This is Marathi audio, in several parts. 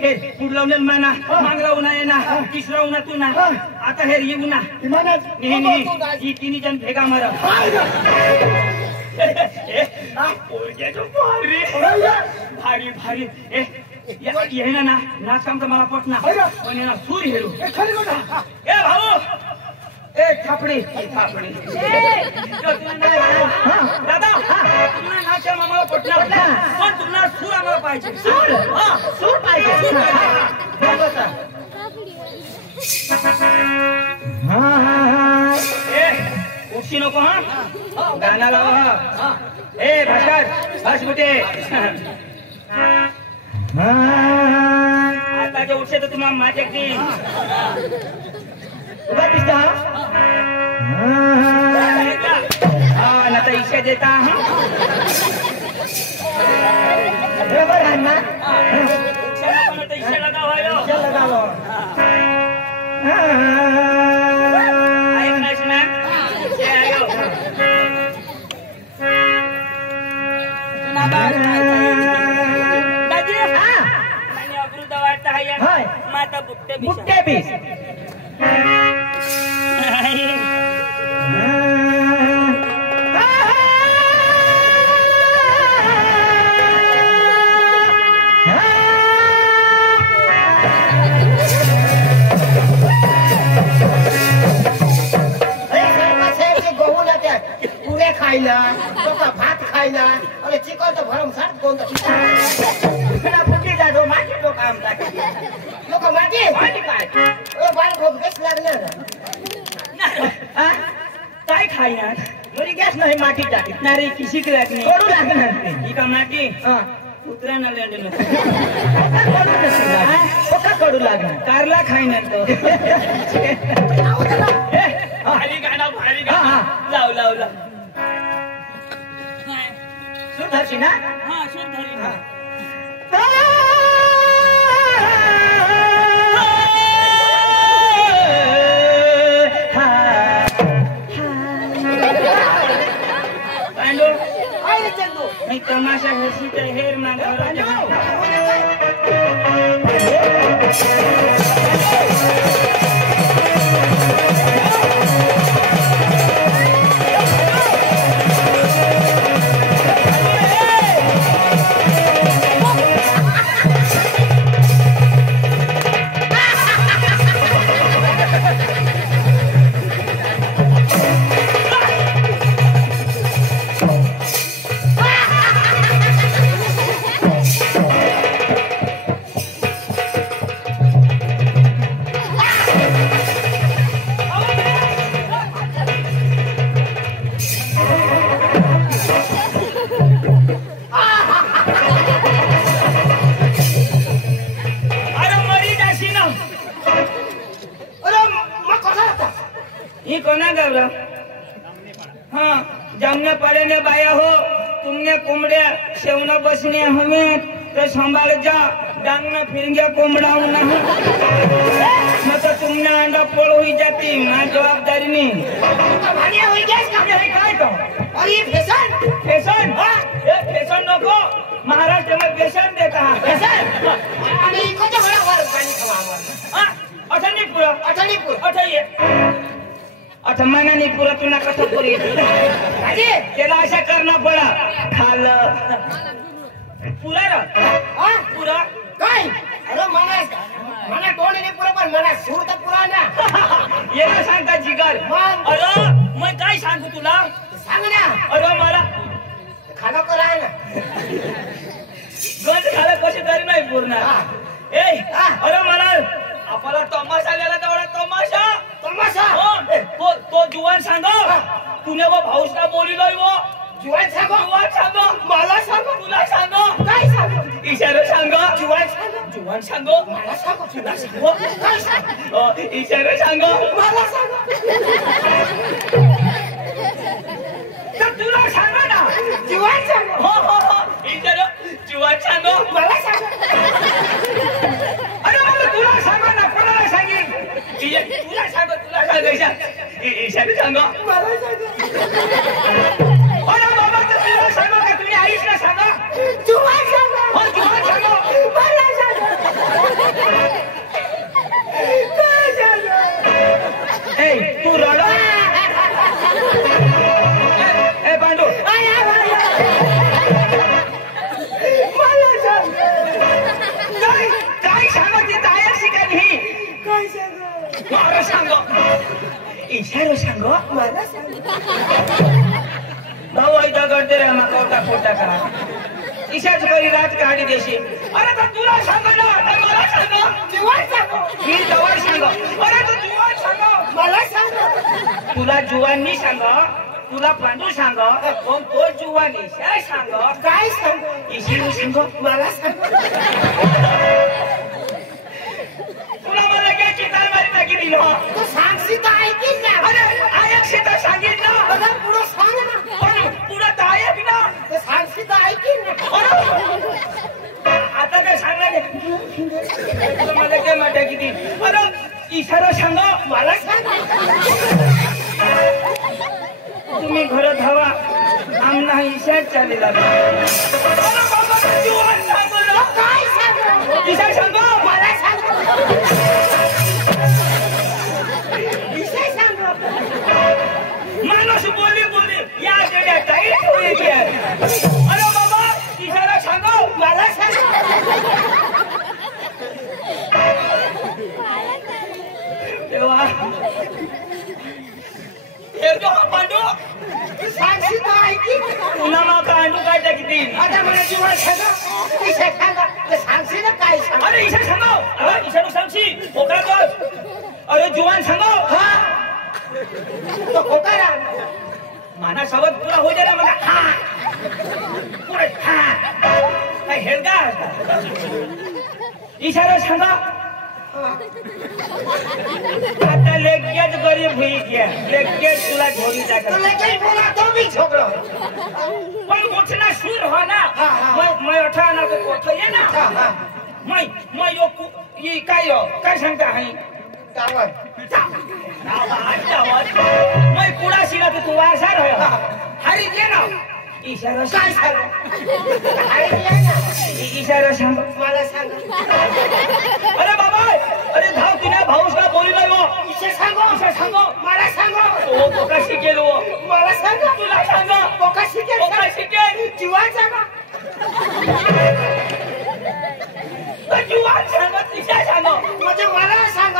हे पुढलवलेल माना मागला उना येना तिसरा उना तू ना आता हे ये उना ही तिन्ही जण भेगा मारा भारी भारी ये ना नाच काम तर मला पटना पण ना सूर हेरू ए भाऊ ए थापडी थापडी दादा तुम्हाला नाच आम्हाला पटना पण तुम्हाला सूर आम्हाला पाहिजे सूर सूर पाहिजे उठशी नको गाणं लाव ए भास्कर बस कुठे आता जो उठसे तर तुम्हाला माझ्या दिसता ना तर इशा देता बरोबर आहे ना इशा लगाव माता बुट्टे बीस पुरे खायला भात खायला अरे चिकन तर भरमसाठ कोणतं बुट्टी जातो माती तो काम लोक माती काय बाल खूप गॅस लागणार काय खायना बरी गॅस नाही माती टाकीत ना रे किशीक लागणे कडू लागणार ही का माती उतरा ना लंडन कडू लागणार कारला खायना तो भारी गाणं लाव लाव लाव सूर धरशी ना हा सूर धरी पांडू नाही तमाशा हसी तर हेर मागा पाड़े बाया हो तुमने कुमड़े सेवना बसने हमें तो संभाल जा डांगना फिर गया कुमड़ा न तो तुमने अंडा पोल हुई जाती मैं जवाबदारी नहीं और ये फैशन फैशन फैशन नको महाराष्ट्र में फैशन देता है फैशन अच्छा मैंने नहीं पूरा तुमने कथा पूरी चला ऐसा करना पड़ा खाल पूरा पूरा काय अरे मना तोंड नाही पूरा पण मना सूर तर पूरा ना ये ना सांगता जिगर अरे मैं काय सांगू तुला सांग ना अरे मला खाना करा ना गंज खाला कशी तरी नाही पूर्ण ए अरे मला आपला तमाशा आलेला तेवढा तमाशा तमाशा तो जुवान सांग तुने वो भाऊसला बोलिलोय वो जुवान सांग मला सांग तुला सांग काय सांग इशारा सांग जुवान सांग मला सांग तुला सांग काय सांग इशारा सांग मला सांग तर तुला सांग ना जुवान सांग हो इशारा जुवान सांग मला सांग अरे मला तुला सांग ना कोणाला सांगेन तुला सांग इशारा सांग मला सांग अरे बाबा तुला सांग का तुम्ही आईशला सांग जुवान सांग मला सांग काय सांग मला सांग इशारो सांग मला सांग भाऊ ऐका करते रे मग कोटा कोटा का इशाच करी राजकाडी देशी अरे तर तुला सांग ना मला सांग जुवान सांग मी जवळ सांग अरे तर जुवान सांग मला सांग तुला जुवानी सांग तुला पांडू सांग पण तो जुवान इशा सांग काय सांग इशिरू सांग मला सांग तुला मला काय चितार मारी टाकी दिलो तू सांगशी तर ऐकीन ना अरे आयक तर सांगितलं बघा पुढं सांग ना पण पुढं तर ऐक ना तू सांगशी तर ऐकीन ना आता काय सांगणार नाही मला काय माहिती किती अरे इशारा सांग मला सांग तुम्ही घरात हवा आमना इशाच चालेला काय सांग इशा सांग मला सांग विषय सांग माणूस बोली बोली या गड्या टाईट होईल की अरे बाबा इशारा सांग मला सांग तेव्हा हे जो पांडू सांगशी तर ऐकीन पुन्हा मग पांडू काय टाकती आता मला जुवान सांग विषय सांग तर सांगशी ना काय सांग अरे इशा सांग अरे इशारू सांगशी पोकळा दोस अरे जुवान सांग हा तो होकारा माना सोबत पुरा होऊ दे ना मला हा पुरे हा काय हेलगा इशारा सांग आता लेक्याच गरीब होई गया लेक्याच तुला घोडी तो टाकत लेकिन बोला तो भी छोकरो पण गोठना सूर हो ना हा, हा. मैं अठा ना तो कोठ ये ना हा हा मैं यो ये काय सांगता है टावर मैं पुढा शिला तू वासार हो हरी ये ना इशारा काय सांग सांग अरे ये ना इशारा सांग मला सांग अरे बाबा अरे धाव तुझ्या भाऊसला बोली नाही हो विषय सांगो इशा सांगो मला सांगो ओ बोका शिकेल हो मला सांग तुला सांग बोका शिकेल बोका शिकेल जीवन सांग तर जुवान सांगत इशा सांग म्हणजे मला सांग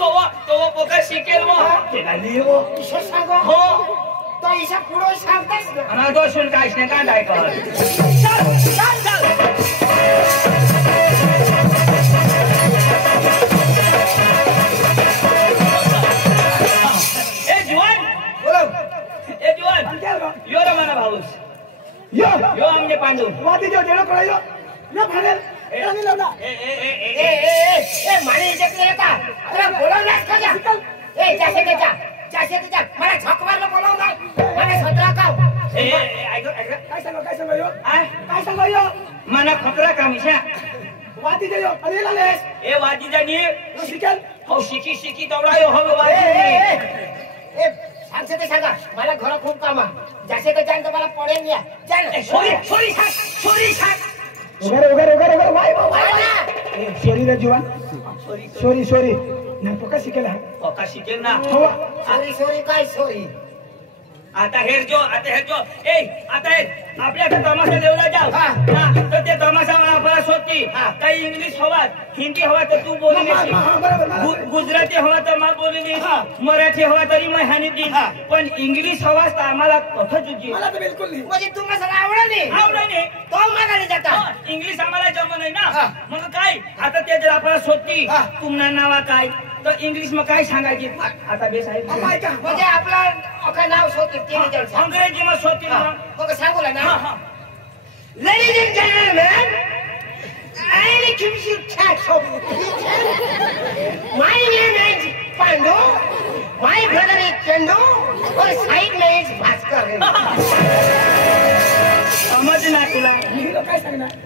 तो बोका शिकेल हो त्याला लिहो विषय सांग हो तो ईशा पुढे सांगतास ना आणि दोषून काहीच नाही कांदाय कर चल चल चल ए जुवान बोलो ए जुवान यो रे माना भाऊस यो यो आमचे पांडू वादी जो देणं करायो न भागेल आणि लावला ए ए ए ए ए ए ए माने इकडे येता अरे बोलवलास का जा ए जासे त्याच्या मला झक मारलं बोलव नाही मला सतरा काव ए ऐक ऐक काय सांग यो काय सांग यो माना खतरा कामिशा वादी जो आणि लालेस ए वाजी जानी शिकल हो शिकी दौडायो हो ए वाजी ए सांगते ते सांगा मला घर खूप काम आहे जासे ते जाण तर मला पडेल या चल सोरी सांग उगर वाय वाय सोरी रे जीवन सोरी ना पोका शिकेला पोका शिकेल ना हो सोरी काय सोरी आता हेर जो ए आता आपल्याकडे तमाशा देवला जाऊ हा. तर ते तमाशा मला आपल्याला शोधती हा. काही इंग्लिश हवा हिंदी हवा तर तू बोली हा, बरोबर. गुजराती हवा तर मा बोली हा. मराठी हवा तरी मैं हानी दी हा. पण इंग्लिश हवा तर आम्हाला कथा चुकी मला तर बिलकुल नाही म्हणजे तुम्हाला सगळं आवडलं नाही आवडे तो मागायला जाता इंग्लिश आम्हाला जम नाही हा. ना मग काय आता ते जर आपल्याला शोधती हा. तुमना नावा काय तर इंग्लिश मग काय सांगायची आता बेस आहे म्हणजे आपला अखा नाव शोधते ते विचार अंग्रेजी मग शोधती ना मग सांगू ना हा हा Ladies and gentlemen, I introduce you to My name is Pandu. My brother is Chandu. और साइड में is Bhaskar. समज ना तुला काय सांगणार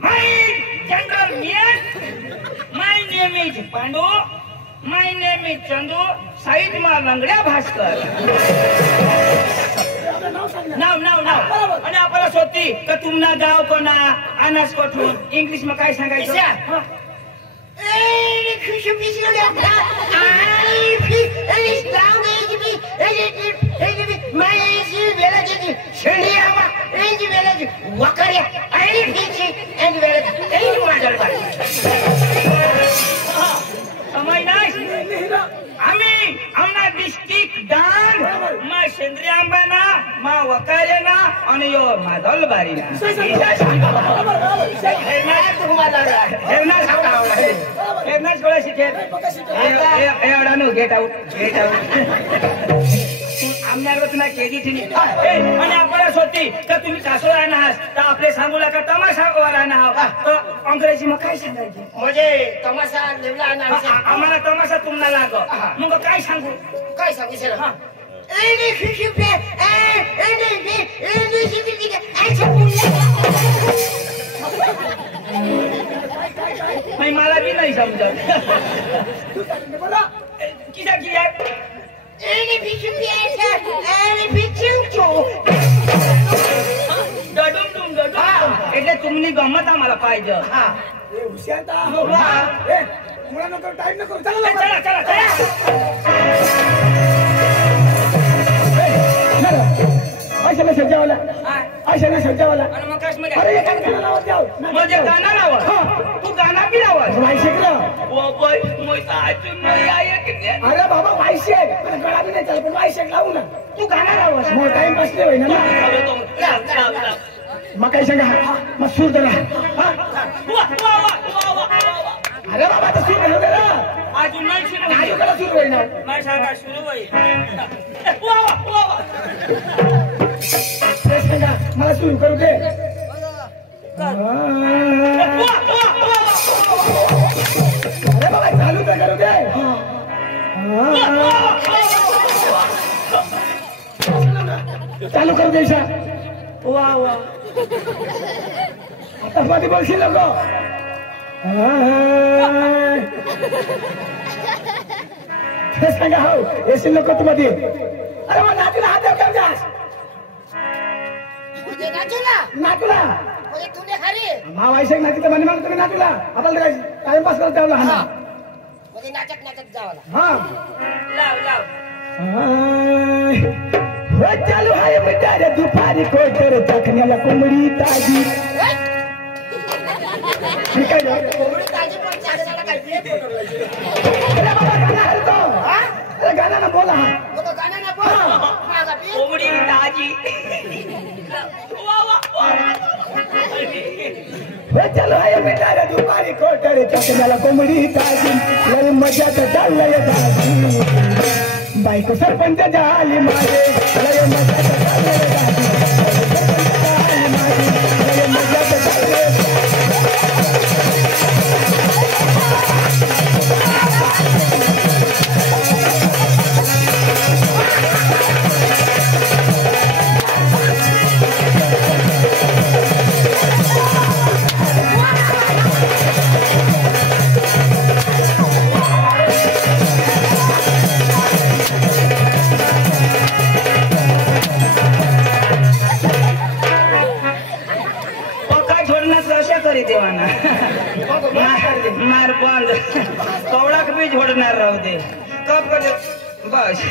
my general mean my name is Pandu my name is Chandu side मा लंगड्या भास्कर नाव आणि आपल्याला शोधती का तुमना गाव कोणा अनास कोठून इंग्लिश में काय सांगायचं हा. लिंबा ना मा वकारे ना आणि यो माधल बारी ना हेरनाच कोळा शिकेल एवढा नो गेट आउट आमच्याकडे तुला केली ठिणी आणि आपल्याला सोडती तर तुम्ही सासू राहणार आहात तर आपले सांगू लागा तमाशा राहणार आहात तर अंग्रेजी मग काय सांगायचे म्हणजे तमाशा लेवला आम्हाला तमाशा तुम्हाला लाग मग काय सांगू सर मला बी नाही समजत किसा किया એટલે तुमनी गमत आम्हाला पाहिजे चला चला आशाला सज्जावाला आशाला सज्जावाला म्हणजे गाणं लावा तू गाणं बी लावा वाई शिकलं अरे बाबा वाई शेक गळा बी नाही चालत पण वाई शेक लावू ना तू गाणं लावा मग टाइम बसले होई ना मग काही सांगा मग सूर दरा अरे बाबा तर सूर घालू दे ना अजून नाही सुरू आयुकडे सूर होई ना मला सांगा सुरू होईल सांगा मला सूर करू दे अरे बाबा चालू तर करू दे चालू करू दे वा वा आता मध्ये बोलशील लोक सांगा हो येशील लोक तू मध्ये अरे मग नातूला हात देऊ जास नातूला वायशेक नाती तर म्हणे मग तुम्ही नातूला आपल्याला काय टाइमपास करत ठेवला हा नाचत जावाला हा लाव लाव चालू आहे बिचारे दुपारी कोटर चखण्याला कोंबडी ताजी ठीक आहे गाणं ना बोला कोंबडी ताजी चालू आहे बिचारे दुपारी कोटर चखण्याला कोंबडी ताजी लय मजाच चाललंय ताजी बायको सरपंच झाली माझे लय मजाच चाललंय लय मजाच चाललंय मार बंद कवडाक बी झोडणार राहू दे कप कर बस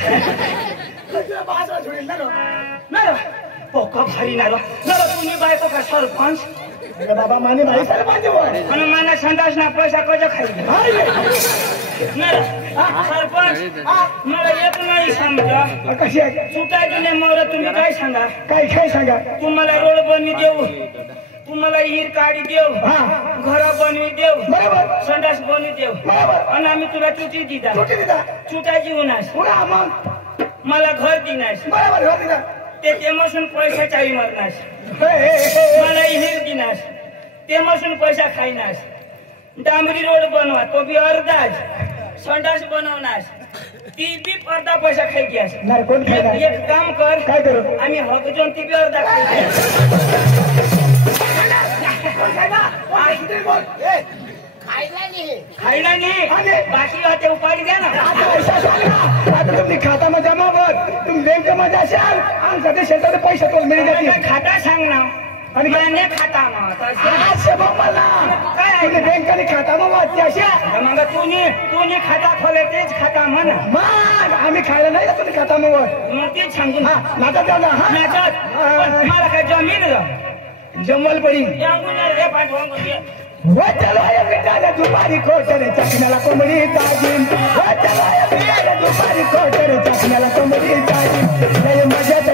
पोका भारी नारो तुम्ही बायको का सरपंच बाबा माने भाई सरपंच आणि माना संडास ना पैसा कजो खाई सरपंच मला एक नाही समजा कशी आहे सुटाय की नाही मग तुम्ही काय सांगा काय सांगा तुम्हाला रोड बनवी देऊ तुम्हाला हिर काढी देऊ घर बनवी देऊ संडास बनवी देऊ आणि आम्ही तुला चुटी दिदा चुटायची होणार मला घर दिनास ते मसून पैसा चावी मारनास मला हिर दिनास ते मसून पैसा खाईनास डांबरी रोड बनवा तो बी अर्धाच संडास बनवनास ती बी अर्धा पैसा खाई घ्यास एक काम कर काय करू आम्ही हकजून ती बी अर्धा खायला नाही बाकी होते उपाडी द्या ना आता तुम्ही खातामध्ये जमा बर तुम्ही बँकेमध्ये जाशाल आणि सध्या शेतात पैसे तो मिळून जातील खाता सांग ना आणि नाही खाता काय बँकेने खाता मग मग तुम्ही खाता खोले तेच खाता म्हणा मग आम्ही खायला नाही का तुम्ही खाता मग तेच सांगून नाचत जाऊ ना मला काय जमीन जमल पडी दुपारी कोटरे चकण्याला कोंबडी ताजी दुपारी कोटरे चकण्याला कोंबडी ताजी मजाच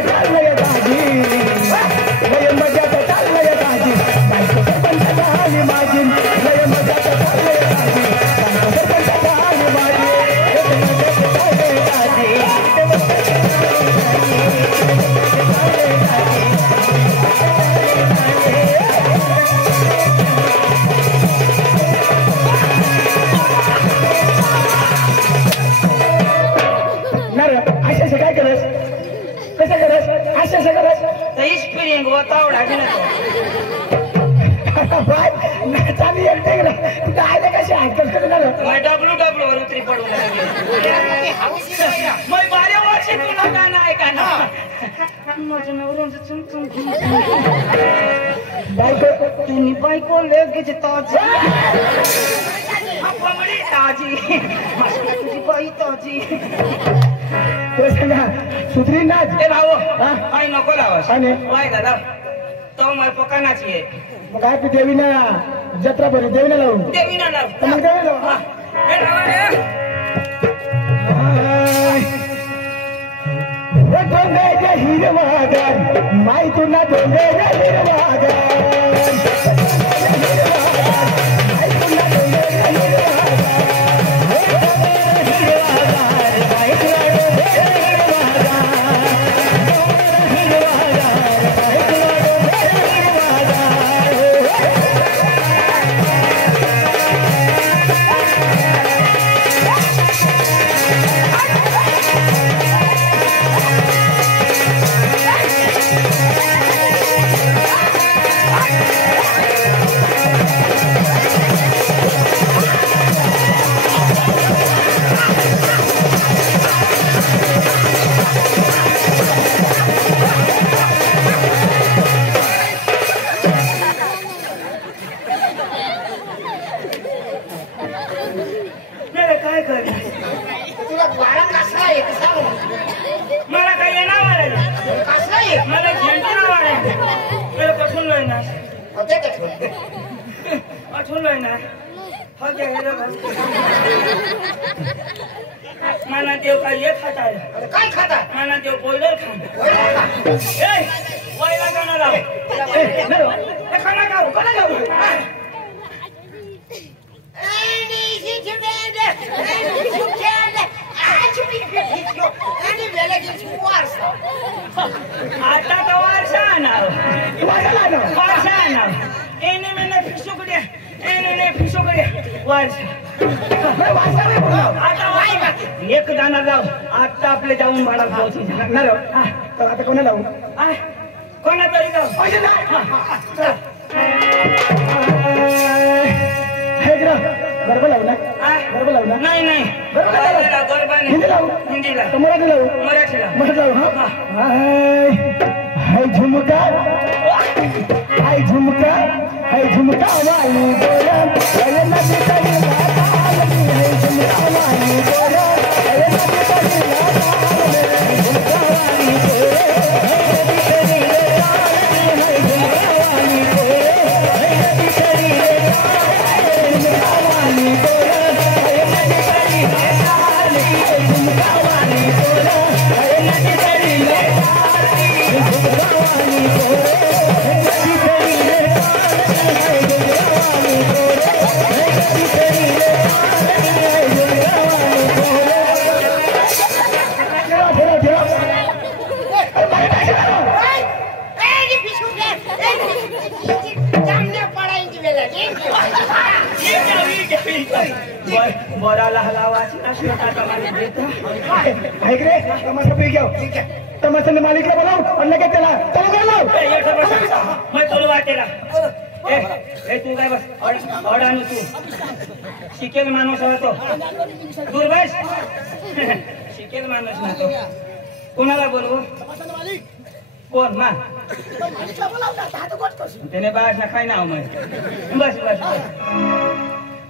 माझ्या नवऱ्याचं चमचम बायको तुम्ही बायको लगेच ताजी ताजी तुझी बाई ताजी तुला सांगा सुधरी नाच ए भाऊ हा? आई नको लावास आणि? वाय दादा तो मला पकानाची आहे मग काय तू देवी ना जत्रा बरी देवी ना लावून देवी ना लाव मग देवी लाव हा. ए लावा रे. डोंगराच्या हिरवागार माई तुला डोंगराच्या हिरवागार माई तुला डोंगराच्या हिरवागार माई तुला डोंगराच्या हिरवागार माई तुला डोंगराच्या नाही काय कर तुला वारा कसा आहे कसा मला काय येणार मारायला कसा आहे मला झेंडा मारायला मला पठून लोय ना होते ते पठून लोय ना हो घ्या हे बघ. मला देव काय हे खाता आहे काय खाता मला देव बॉयलर खाणं ए वायला गाणं लाव ए खाना खाऊ खाना खाऊ आता तो वारसा आणाव वारसा आणाव एने मेने फिसुकडे एने फिसुकडे वारसा आता वाय एक दाना लाव आता आपले जाऊन बाळा पोहोचू तर आता कोणा लावू कोणा तरी जाऊ हे गरबा लावू ना गरबा लावू ना नाही नाही गरबा नाही हिंदी लावू हिंदीला मराठी लावू मराठीला मराठी लावू हा हाय झुमका हाय झुमका वाली बोला अरे नदी तरी लाता आलमी हाय झुमका वाली बोला अरे नदी तरी लाता आलमी झुमका वाली बोला नदी तरी लाता आलमी हाय झुमका वाली बोला नदी तरी लाता आलमी झुमका वाली बोला नदी तरी लाता आलमी झुमका वाली बोला नदी तरी लाता आलमी झुमका वाली बोला नदी तरी बराला हलावाची ऐक रे तमाशा पे घेऊ तमाशाने मालिकला बोलाव आणि लगेच त्याला बोलाव मैं तुला वाटेला ए तू काय बस अडाणू तू शिकेल माणूस होतो दूर बस शिकेल माणूस ना तो कोणाला बोलवू कोण मा त्याने बाहेर खाय ना मग बस बस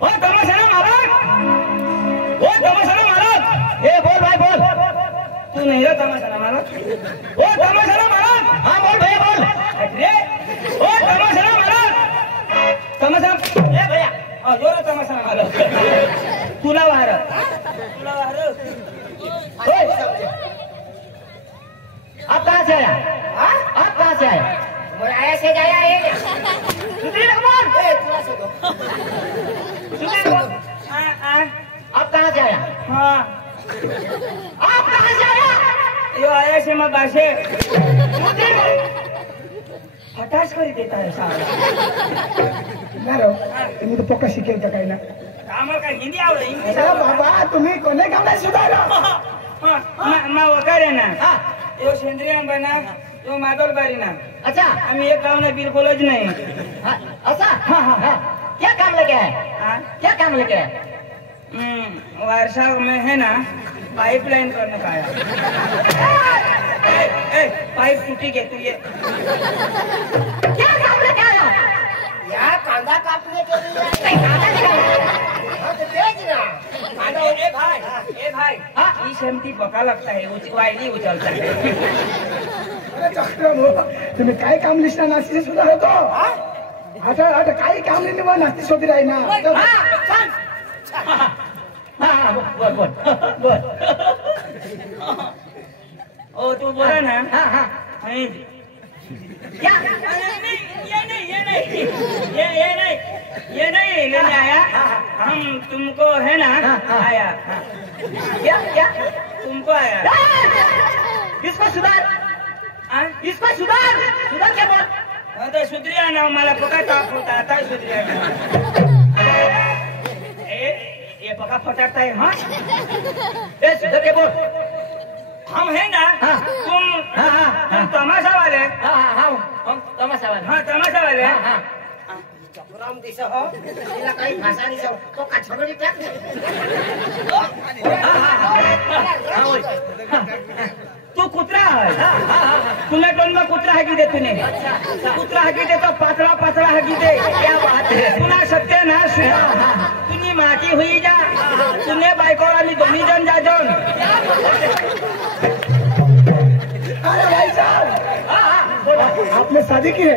ओ तमाशाला महाराज ओ तमाशाला महाराज ए बोल भाई बोल तू नाही रे तमाशाला महाराज ओ तमाशाला महाराज हा बोल भैया बोल अरे ओ तमाशाला महाराज तमाशा ए भैया जोर तमाशाला महाराज तुला वार आप कहाँ से आया आप कहाँ से आया आया से गया है सुधीर कुमार आप कहाँ से आया हाँ आप कहाँ से आया यो आया से मग भाषे फटाश करी देता है ना रो तुम्ही तर पक्का शिकेल का काही ना आम्हाला काय हिंदी आवडे इंग्लिश अरे बाबा तुम्ही कोणे गावला सुधारा वगैरे ना यो सेंद्रिय आंबाना यो मादलबारी ना अच्छा आम्ही एक गावना बिलकुलच नाही ऐसा हाँ हाँ हाँ क्या काम लेके आए हाँ? क्या काम लेके आए वर्षा में है ना पाइपलाइन करने का आया पाईप फुटी घे तू ये क्या काम रे क्या या कांदा कापने के लिए ए भाई इस एमटी बका लगता है वायली उचलता है अरे चक्रम तुम्ही काय काम लिस्टा नास्ती सुद्धा होतो आता आता काही काम नाही बा नास्ती शोधी राही ना बोल ओ तू बोला ना क्या ये नहीं लेने आया हम तुमको है ना आया क्या तुमको आया इसको सुधार इसको सुधार सुधार क्या बोल आता सुधरिया ना मला पका ताप होता आता सुधरिया ना ये पका फटाता है हाँ ए सुधार क्या बोल हम है ना तुम तमाशा वाले हम तमाशा वाले हाँ तमाशा वाले चक्राम दिस हो तिला काही भाषा नाही तो का झगडी टाक तू कुत्रा है तुला टोन में कुत्रा है की दे तूने कुत्रा है की दे तो पतला है की दे क्या बात है तुला सत्यानाश तुनी माटी हुई जा तूने बायकोला आम्ही दोन्ही जण जाजोन अरे भाई साहब आपने शादी की है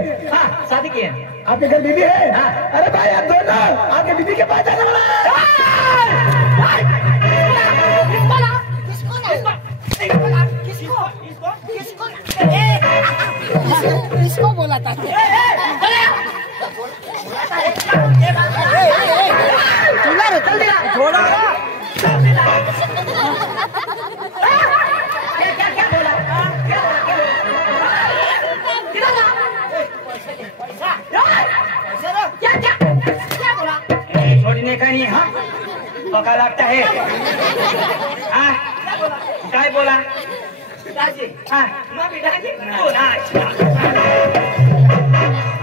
शादी की है आपके घर बीबी है अरे भाई आप दोनों आपके बीबी के पास जाने किसको बोला था चल दिला छोड़ा क्या बोला क्या बोला छोड़ने का नहीं हाँ पका लगता है हाँ क्या बोला हाँ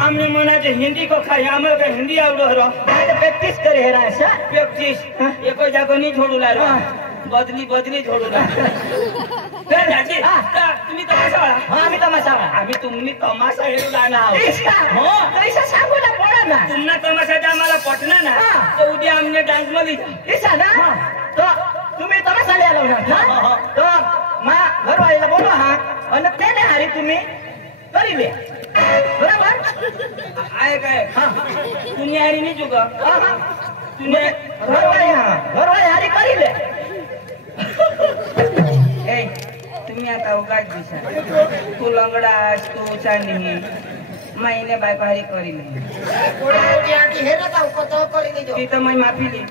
आमने मनाचे हिंदी को खाई आम्हाला काय हिंदी आवडो प्रॅक्टिस करे हे राशा प्रॅक्टिस एको जागो नाही छोडूला रो बदली छोडूला तुम्ही तमाशा वाला आम्ही तमाशा आम्ही तुम्ही तमाशा हेरू जाणार हो कैसा सांगू ना बोला ना तुम्हाला तमाशाचा आम्हाला पटना ना तर उद्या आमने डान्स मध्ये ऐसा ना तो तुम्ही तमाशा आलो ना तो मा घरवालीला बोलवा हा आणि त्याने हारी तुम्ही करी ले बरोबर आहे काय तुम्ही हारी नाही चुका तुम्ही घरवाली हारी करी ले ए तुम्ही आता उगाच दिसा तू लंगडास तू चांदी महिने बायको हारी करी नाही ती तर मी माफी दी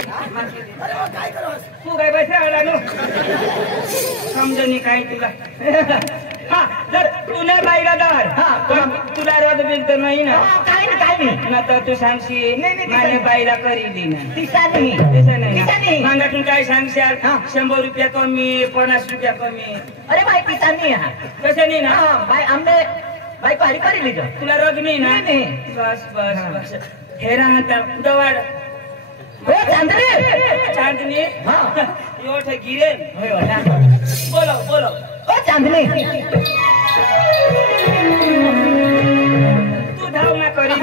तू काय बैठा आला नो समजणी काही तुला हा जर तुला बाईला दार पण तुला रद बिल तर नाही ना काही नाही ना तर तू सांगशी माझ्या बाईला करी दी ना दिसा नाही तसं नाही मागातून काय सांगशाल 100 रुपया कमी 50 रुपया कमी अरे बाई पिसा नाही हा तसं नाही ना बाई आंबे बाई पारी करी लीजो तुला रग नाही ना बस हेरा हाता दवाड चांदनी एवढं गिरेल बोलो चांदनी तू धाव ना करी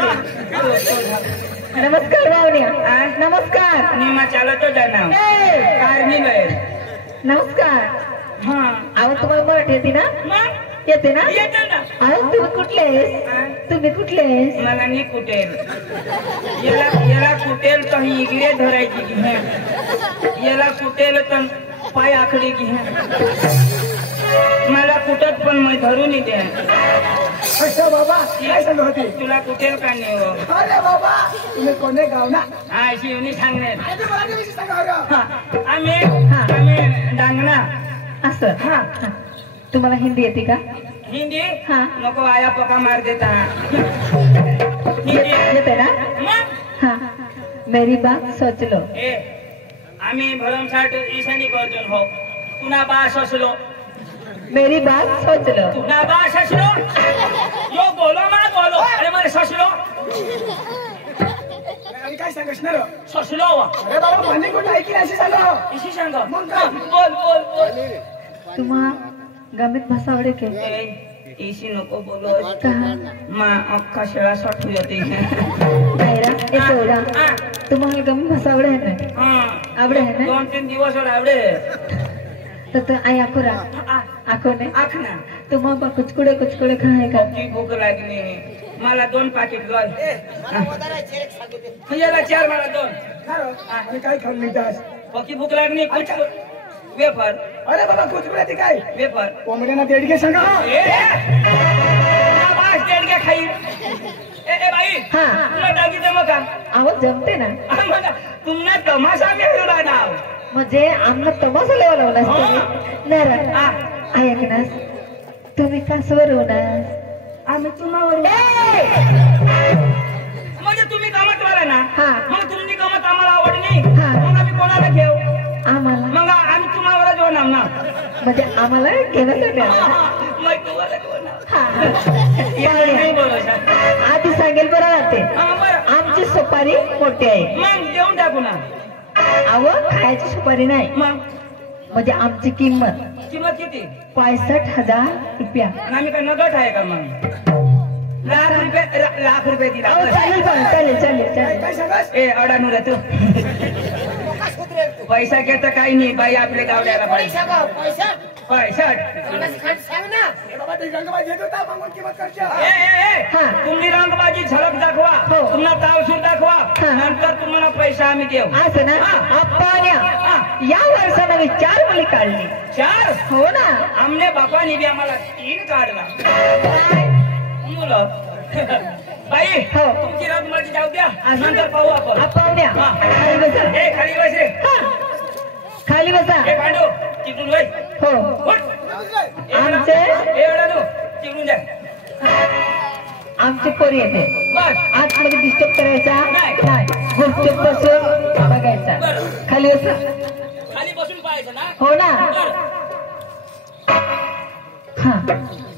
नमस्कार भावनिया नमस्कार निमा चालतो जाणार कारणी गए नमस्कार हा आहो तुम्हाला मराठी येते ना मग येते ना येते ना अहो तुम्ही कुठले मला नाही कुटेल याला कुटेल तर ही इकडे धरायची घे याला कुटेल तर पाय आखडी घे मला कुटत पण मी धरून दे अच्छा बाबा काय सांगत होती तुला कुटेल का नाही हो अरे बाबा तुम्ही कोणे गाव ना हा शिवनी सांगणार अरे मला कशी सांगा आम्ही डांगणा असं हा तुम्हाला हिंदी येते का हिंदी हा नको आया पका मार देता हिंदी येते ना मग हाँ मेरी बात सोच लो ए आम्ही भरमसाठ ईशानी करतो हो पुन्हा बा ससलो मेरी बात सोच लो पुन्हा बा ससलो यो बोलो अरे मारे ससलो आणि काय सांगणार ससलो अरे बाबा पाणी कुठे ऐकली अशी सांगा इशी सांग मग काय? बोल तुम्हा गमित भसावडे के इसी नको बोलो कहा मा अख्खा शेळा सटू जाते बाहेरा येतोडा तुम्हाला गमित भसावडे है ना आवडे है ना 2-3 दिवस आवडे तर आई आकोरा आको ने आखना तुम्हाला कुचकुडे खाय का की भूक लागली मला 2 पाकिट लय याला 4 मला 2 मी काय खाल्लं नाही त्यास पक्की भूक लागली वेफर अरे बाबा कुचकुड्याची काय वेफर कोंबड्यांना देडगे सांगा बास देडगे खाई ए बाई हा तुला डागी जमा का आवाज जमते ना तुम्हाला तमाशा मिळवला ना म्हणजे आम्हाला तमाशा लेवा लावला नारायण ऐकनास तुम्ही कासवर होणार आम्ही तुम्हावर म्हणजे तुम्ही गमत वाला ना हा. मग तुमची गमत आम्हाला आवडली हा. मग आम्ही कोणाला घेऊ आम्हाला मग आम्ही तुम्हावरच होणार ना म्हणजे आम्हाला घेण्यासाठी आला. मग तुम्हाला होणार हा. नाही बोलायचं आधी सांगेल बरं राहते हा बरं आमची सुपारी मोठी आहे मग देऊन टाकू ना अव खायची सुपारी नाही मग म्हणजे आमची किंमत किंमत किती 65,000 रुपया आणि आम्ही काय नगट आहे का मग लाख रुपये दिला अहो, चालेल पण चालेल काय सांगास ए अडाणू रे तू पैसा घेता काही नाही बाई आपल्या गावड्याला पाहिजे पैसा बाबा ते गंगाबाई येत होता मागून किंमत करच्या हा. तुम्ही रंगबाजी झलक दाखवा हो. तुम्हाला तावसून दाखवा हा. नंतर तुम्हाला पैसा आम्ही देऊ असं ना आप्पाण्या या वर्षानं मी 4 मुली काढली 4 हो ना आमने बापाने बी आम्हाला 3 काढला मुलं बाई हो. तुमची रंगबाजी जाऊ द्या असं नंतर पाहू आपण आप्पाण्या हा. खाली बसा ए खाली बस रे हा. खाली बसा ए पांडू तिकडून वय हो उठ. आमचे ए अडाणू तिकडून जा आमची पोरी येते बस आतमध्ये डिस्टर्ब करायचा नाही. नाही गुपचूप बसून बघायचा बरं. खाली बसा खाली बसून पाहायचं ना हो ना बरं. हा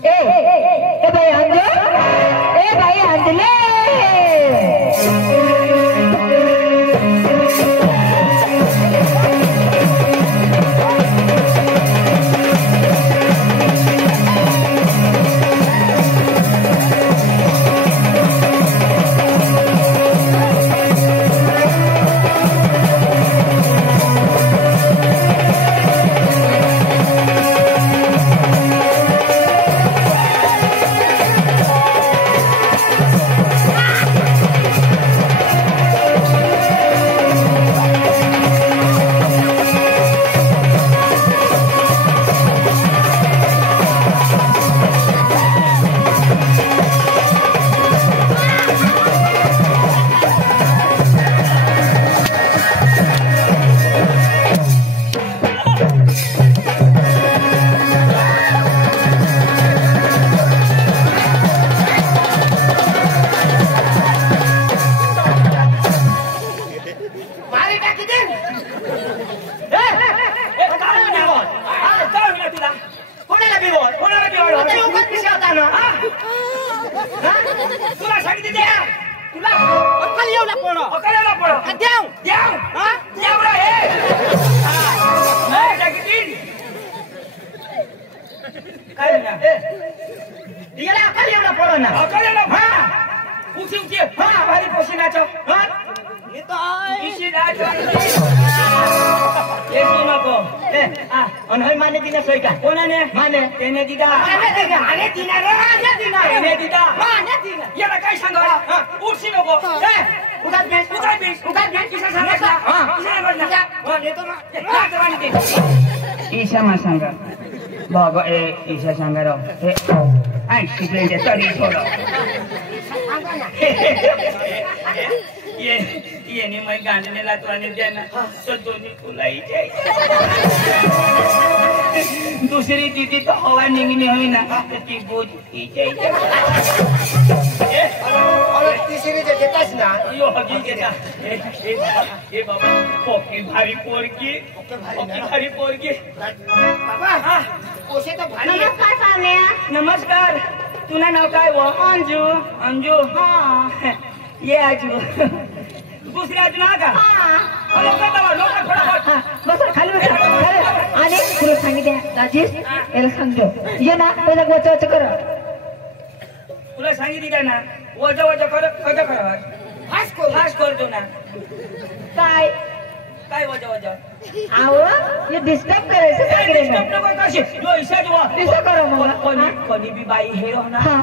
ए बाई अंजू ए बाई अंजले तुला सांगितले द्या तुला अक्कल येऊ नको अक्कल येऊ नको द्याव द्याव हा द्याव रे नाही सांगितली काय ना याला अक्कल येऊ नको ना अक्कल येऊ नको हा उची उची हा भारी पोशिनाचो हा इशी दाच येशी नको ए आ अनहय माने दिना सोय का कोणाने माने तेने दिदा माने दिना रे माने दिना तेने दिदा माने दिना याला काय सांगा हा उशी नको ए उगाच किसा सांगितला हा किसा सांगितला हा नेतो ना जातवानी ते ईशा मा सांगा बाबा ए ईशा सांगा रो ए आई शिकले ते तरी थोडं ये नहीं मैं गांधीने लातवाने देना तो दोनों कुलाई जाए दूसरी दीदी तो हवा निगनी हुई ना ती बोझ की जाए और तिसरी जे देतास ना यो हगी देता ए बाबा पोकी भारी पोरगी बाबा हाँ ओसे तो भारी नमस्कार पाहुण्या नमस्कार तुला नाव काय वो अंजू अंजू हाँ ये आजू दुसरी आजू ना का लोक थोडा बसा खाली बसा आणि सांगितले राजेश याला सांगतो ये ना पहिला वच वच कर तुला सांगितली काय ना वजा वजा कर कसा करावा हास करतो ना काय काय वजा वजा आव ये डिस्टर्ब करायचं सांगितले डिस्टर्ब नको कशी जो ईशा जुवा दिसा करो मग कोणी बी बाई हेरो ना हा.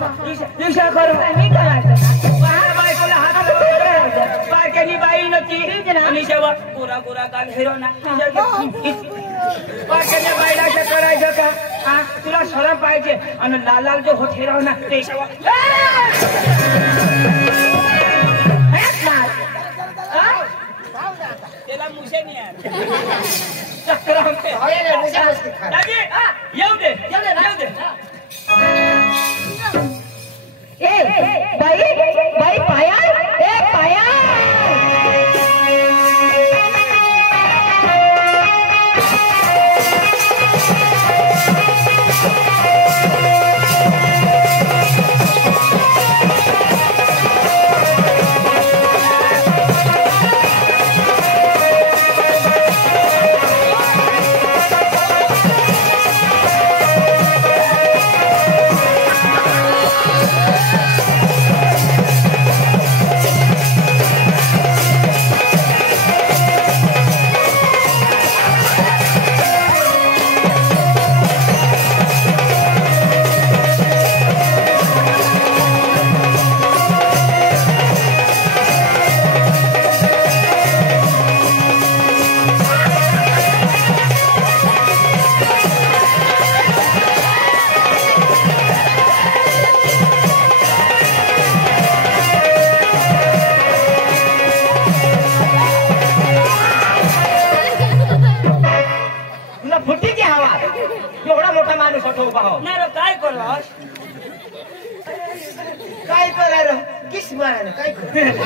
ईशा करो मी करायचं बाहेर बायकोला हात लावायचा. बारक्यानी बाई नक्की ठीक आहे ना. आणि शेवा गोरा गोरा गाल हेरो ना बारक्याने बाईला असं करायचं का हा तुला शरम पाहिजे आणि लाल लाल जो होत हेरो ना ते शेवा त्याला मुशे नाही यार चक्र दादी येऊ दे येऊ दे ए बाई बाई पाया ए पाया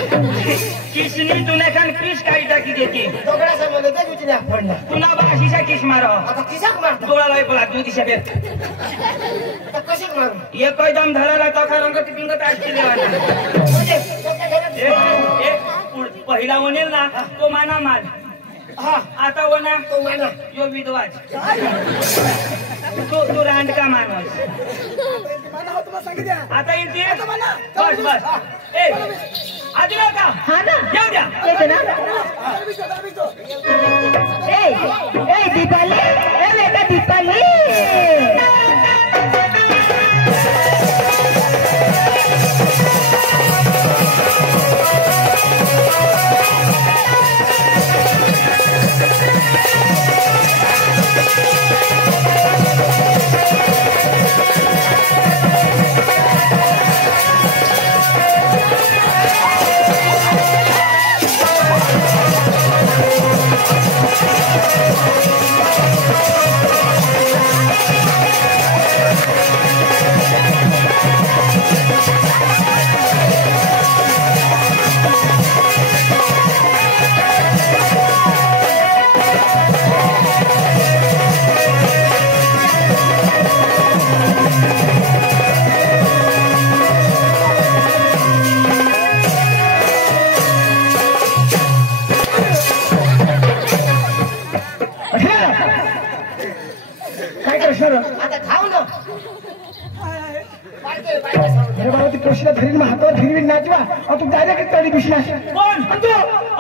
किसनी तुने खान क्रिस काही टाकी देते दोघडा समोर तुझी पडला पुन्हा बाशीचा किस मारो आता किसाक मारतो डोळा लाई बोला तू दिशा बेत आता कशाक मारू एक दम धराला तो खा रंग टिपिंग टाकते पहिला वनेल ना तो माना माल हा आता वना तो माना यो विधवाज तो रांड का माणूस आता येते बस बस ए आधी का हा ना येऊ द्या येते ना ए ए दीपाली ए बेटा दीपाली आता खाऊ ना अरे बाबा ती कोशीला धरीन मग हातावर फिरवीन नाचवा तू डायरेक्ट तडी बिशना कोण तू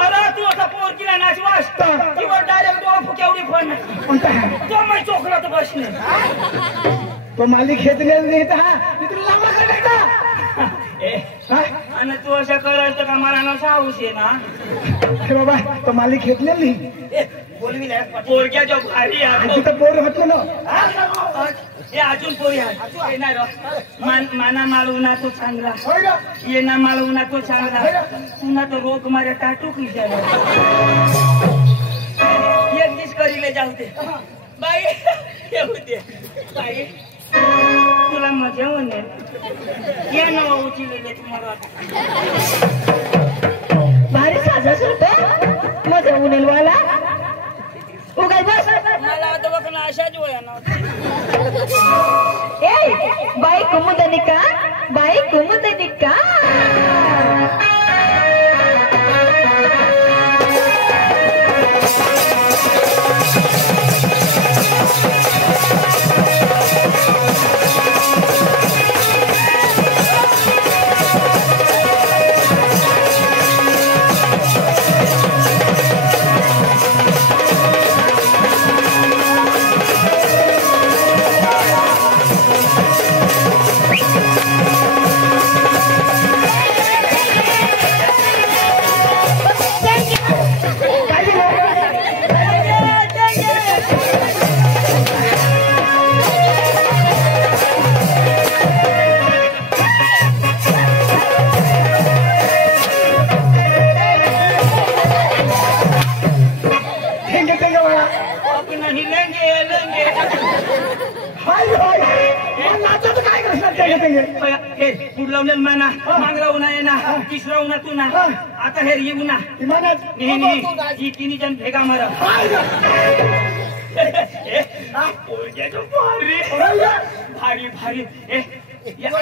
अरे तू असा पोरकीला नाचवास किंवा डायरेक्ट तो फुकेवडी फोन कोणता हा तो मै चोखला तर बसले तो मालिक खेचले नाही तर हा मी तुला लांबा काढाय का ए आणि तू असं करायचं का मला ना साहूस आहे ना अरे बाबा तो मालिक खेचले नाही बोलवी पोरक्या जो भारी आहे तिथं पोर घातलं ना हे अजून पोरी आहे नाही माना मालवून तो चांगला होय ना ये ना मालवून तो चांगला पुन्हा तो रोग मारे टाटू खिशाला एक दिस करीले जाऊ दे बाई येऊ दे बाई तुला मजा होणार या ना उचलेले तुम्हाला भारी साजा होतो मजा उनेल वाला उगाय बस मला आता बघ ना अशाच वया ना ए बाई कुमुदनिका बाई कुमुदनिका बाळा अब नहीं लेंगे लेंगे हाय हाय मग नाचाचं काय करणार ते हे पुढला उन्हा माना मागला उन्हा ये ना तिसरा उन्हा तू ना आता हे येऊ ना इमानात ही तिन्ही जण भेगा मारा भारी भारी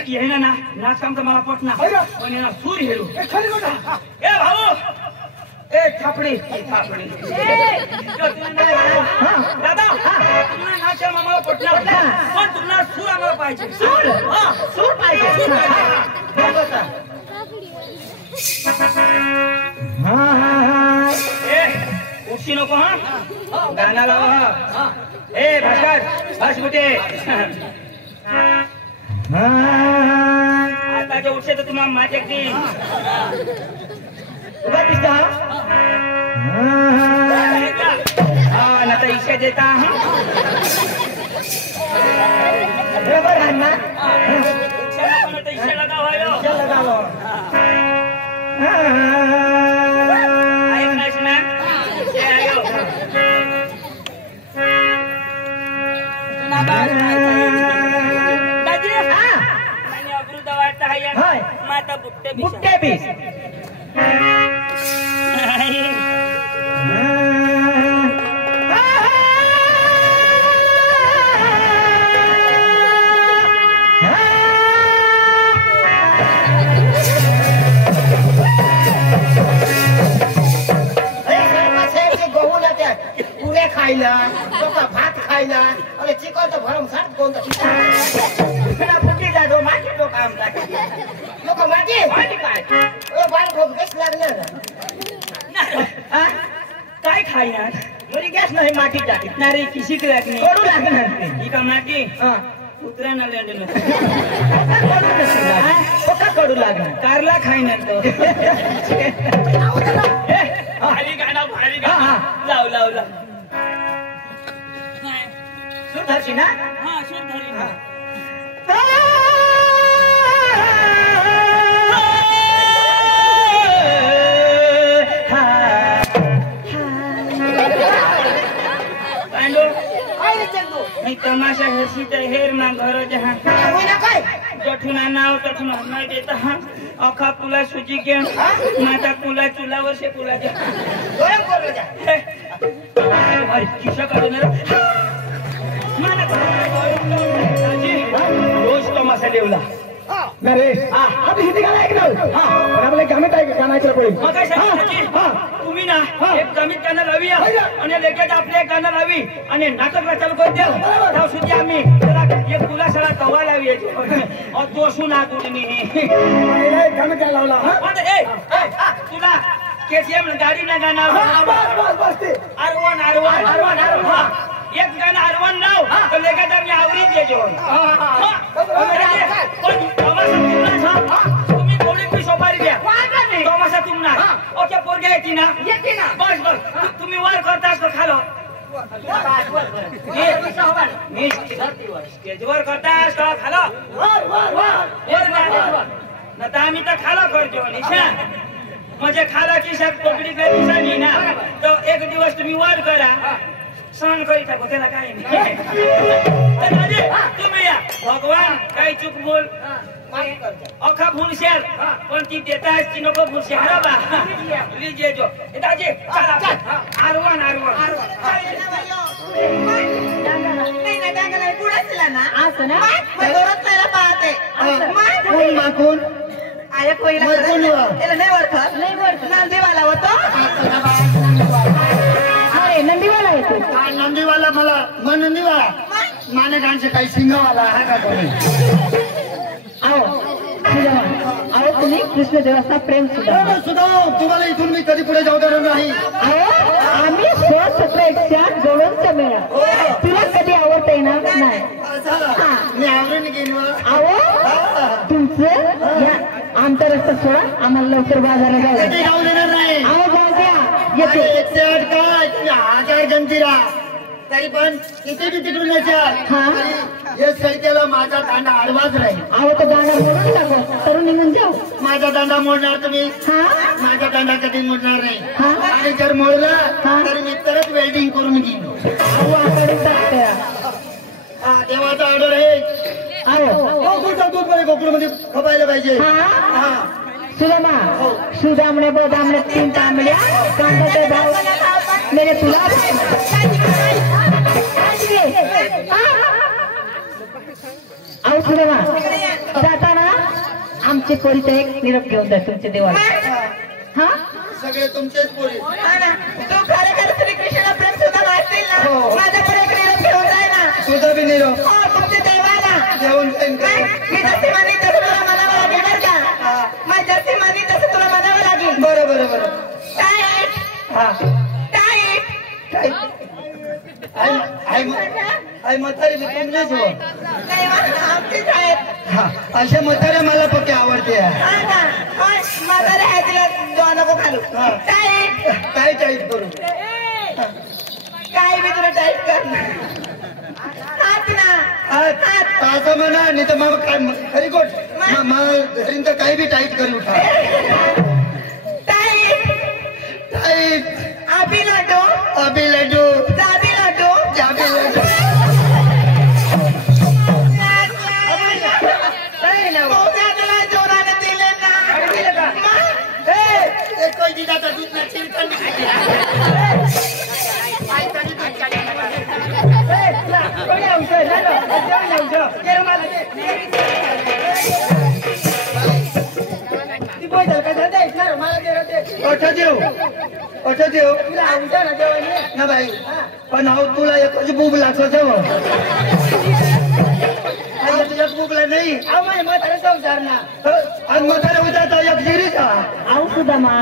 ये ना नाच काम तर मला पटना पण ना सूर हेरू ए भाऊ ए थापडी थापडी दादा तुम्हाला नाच आम्हाला पटना पण तुम्हाला सूर आम्हाला पाहिजे सूर पाहिजे उशी नको हा गाणं लावा ए भास्कर बस कुठे आता जो उठे तर तुम्हाला माझ्या ती उभा दिसता हा ना तर इशा देता बरोबर आहे ना इशा लगावायो ऐक नाहीस ना माता बुट्टे बुट्टे बीस खायला भात खायला अरे चिकन तर भरमसाठ कोण बुट्टी जातो माती तो काम लोक माती माती काय बाळ खूप गॅस लागलं काय खायना मुली गॅस नाही माती टाकी नारी किसी की लागनी कडू लागणार ही का माटी उतरा ना लंडन कडू लागणार कारला खाईना तो भारी गाणं भारी गाणं लाव लाव लाव सूर धरशी ना हा सूर धरी ना नहीं तमाशा हसी तो हेर ना घर जहाँ जठुना नाव तठुना नहीं देता हाँ अखा पुला सूजी के माता पुला चूल्हा से पुला जा अरे किसा कर ना माना रोज तमाशा देवला अरे आता हिंदी गाणं ऐकलं पण आपल्याला गाणं काय गाणं ऐकलं पाहिजे मग काय सांगितलं तुम्ही ना एक गमीत गाणं लावी आणि लगेच आपले एक गाणं लावी आणि नाटक चालू कर द्या त्या सुद्धा आम्ही एक तुला सगळा तवा लावी तो सुना तुम्ही गाणं काय लावला तुला केसीएम गाडी ना गाणं बस ते आरवन आरवन आरवन आरवन एक गाणं आरवन लाव तर लगेच आम्ही आवडीत येतो तुम्ही थोडी पी सोपारी द्या तमाशा तुम्हाला ओके पोरग्या येते ना बस बस तुम्ही वर करतास तर खालो स्टेजवर करतास तर खालो ना तर आम्ही तर खालो करतो निशा म्हणजे खाला की शाक पकडी काही दिवसांनी ना तर एक दिवस तुम्ही वर करा सहन करी टाको त्याला काही नाही तुम्ही या भगवान काही चूक बोल अखा भूनशेर पण ती देता ती नको भूनशेर बा लीजिए जो दाजी चला आरवन आरवन असं ना कोण आया त्याला नाही ओळखत नंदीवाला होतो अरे नंदीवाला येतो नंदीवाला मला मग नंदीवाला माने गाणचे काही सिंगावाला आहे का कोणी अहो तुम्ही कृष्ण देवाचा प्रेम सुद्धा तुम्हाला इथून मी कधी पुढे जाऊ देणार नाही आम्ही 17 गवळणचा मेळा तुला कधी आवडता येणार नाही मी आवडून गेलो तुमचं आमचा रस्ता सोडा आम्हाला लवकर बाजारात जाऊ देणार नाही अहो जाऊ द्या येते 108 काय 1000 गंजीरा तरी पण किती तिकडून हे सैत्याला माझा दांडा आडवाच राहील अहो तो दांडा मोडून टाको तरुण निघून जाऊ माझा दांडा मोडणार तुम्ही माझा दांडा कधी मोडणार नाही आणि जर मोडला तर मी तरच वेल्डिंग करून घेईन बरोबर गोकुळ मध्ये खपायला पाहिजे. हा सुदामा सुदामणे बदामणे 3 तांबड्या कांद्याचे भाव मेरे तुला अहो सुदामा जाताना आमचे पोरीचा एक निरोप घेऊन जा तुमच्या देवाला. हा सगळे तुमचेच पोरी. तू खरेखर श्रीकृष्णाला प्रेम सुद्धा वाचतील ना माझ्याकडे एक निरोप घेऊन जाय ना. तुझा बी निरोप तुमच्या देवाला घेऊन जाईन काय. मी जसे मानी तसं तुला म्हणावं लागेल बरं का. मग जसे मानी तसं तुला म्हणावं लागेल. बरं बरं बरं. टाईट हा टाईट काय आई म्हातारी मी तुमचेच हो. नाही आमचीच आहेत. हा अशा म्हाताऱ्या मला पक्की आवडते. माझा राहाय तिला जो नको घालू. हा. टाईट काय टाईट करू. काय मी तुला टाईट कर हात ना असं म्हणा नाही तर मग काय खरी गोट घरी तर काही बी टाईट करू उठा. टाईट टाईट अभि लाडू अभि लड्डू जाबी लाडू जाबी लड्डू. तुला जोराने दिले ना. देऊ ना बाई पण अहो तुला एकच बुब लागतो जेव्हा तुझ्या बुबला नाही आणि म्हातारा होता तो एक जिरीचा. अहो सुदामा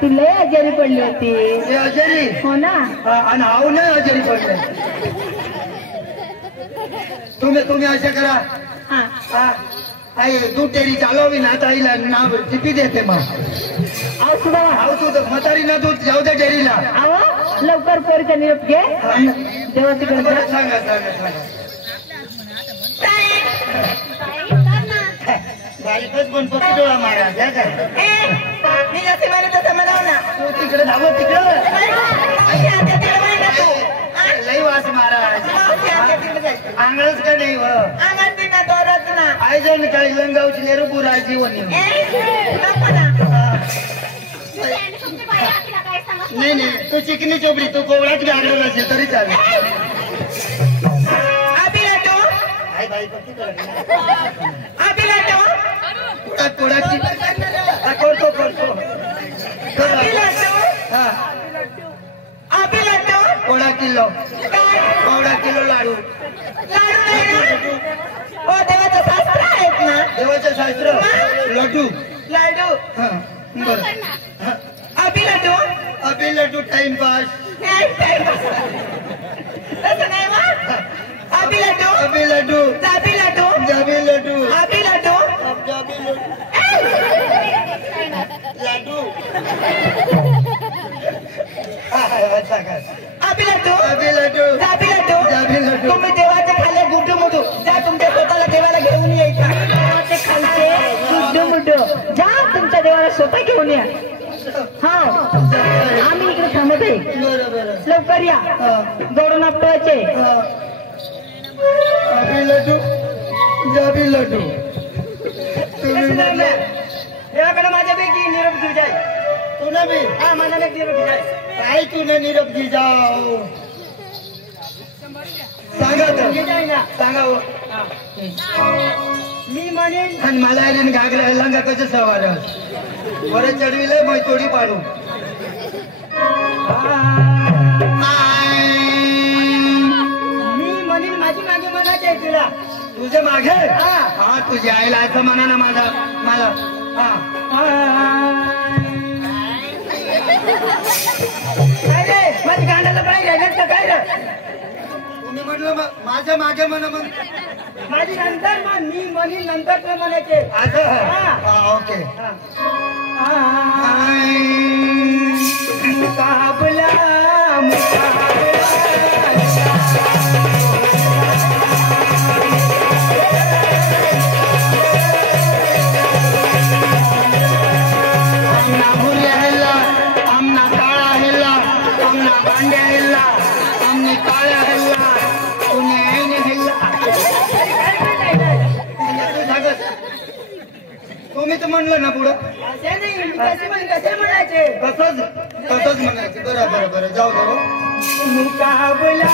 ती लय आजारी पडली होती. हे अजेरी हो ना. आणि आऊ नाही अजेरी पडले. तुम्ही असे करा. हा आई दूध टेरी चालवी ना आता आईला नाव टिपी देते मग. अहो सुदामा आऊ तू म्हातारी ना दूध जाऊ दे डेअरीला. अहो लवकर पोरीचा निरोप घे देवाची गरज. सांगा सांगा सांगा. बारीकच पण पक्की डोळा मारा द्या काय. मी जसे माने तसं म्हणाव ना. तू तिकडे धावत तिकडं लई वास मारा. अंगळच का नाही व अंगण पिना दोरच ना. आयजन काही लंगावची नेहरू पुरायची वनी. नाही नाही तू चिकनी चोपडी तू कोवळाच गाडलं नसेल तरी चालेल. अभि लाडू आई बाई पक्की अभि लाडू कोडाची करतो करतो अभि लाडू हा अभि लाडू कोडा किलो काय कोडा किलो लाडू. लाडू नाही ना. हो देवाचं शास्त्र आहेत ना. देवाचं शास्त्र लड्डू. लाडू हा बरं. अभि लाडू अभि लड्डू टाइमपास. तसं नाही वा. अभि लाडू अभि लड्डू जाबी लाडू जाबी लड्डू अभि लाडू जाबी लड्डू. अच्छा काय अभि लाडू अभि लड्डू जाबी लाडू जाबी लड्डू. तुम्ही देवाच्या खाली गुड्डू मुडू जा तुमच्या स्वतःला देवाला घेऊन यायचं. देवाचे खालचे गुड्डू मुड्डू जा तुमच्या देवाला स्वतः घेऊन या. हा आम्ही इकडे थांबत आहे. बरं बरं. लवकर या जोडून आपटवायचे. अभि लड्डू जाबी लड्डू. तुम्ही म्हटलं देवाकडे माझ्यापैकी निरोप घेऊ जाय. तू ना बी हा माझा निरोप घेऊ जाय. काय तू ना निरोप घे जाओ. सांगा तर जाय ना. सांगा हो. मी म्हणेन आणि मला आली घागरा लांगा कसं सवार वर चढविलंय मग तोडी पाडू. मी म्हणेन माझी मागे म्हणायची आहे तुला. तुझ्या मागे हा तुझ्या आईला असं म्हणा ना माझा मला. काय रे माझी गाण्याला पाहिजे का काय रे. तुम्ही म्हटलं माझ्या मागे म्हणा मग माझी नंतर म्हण. मी म्हणेन नंतर तू म्हणायचे. असं ओके. मुकाबला आमना काळा हिल्ला आमना बांड्या हिल्ला आमने काळ्या हिल्ला तुने हिल्ला. तू सांगत तुम्ही तर म्हणलं ना पुढं कसे म्हणायचे तसंच म्हणायचं. बरं जाऊ दे. मुकाबला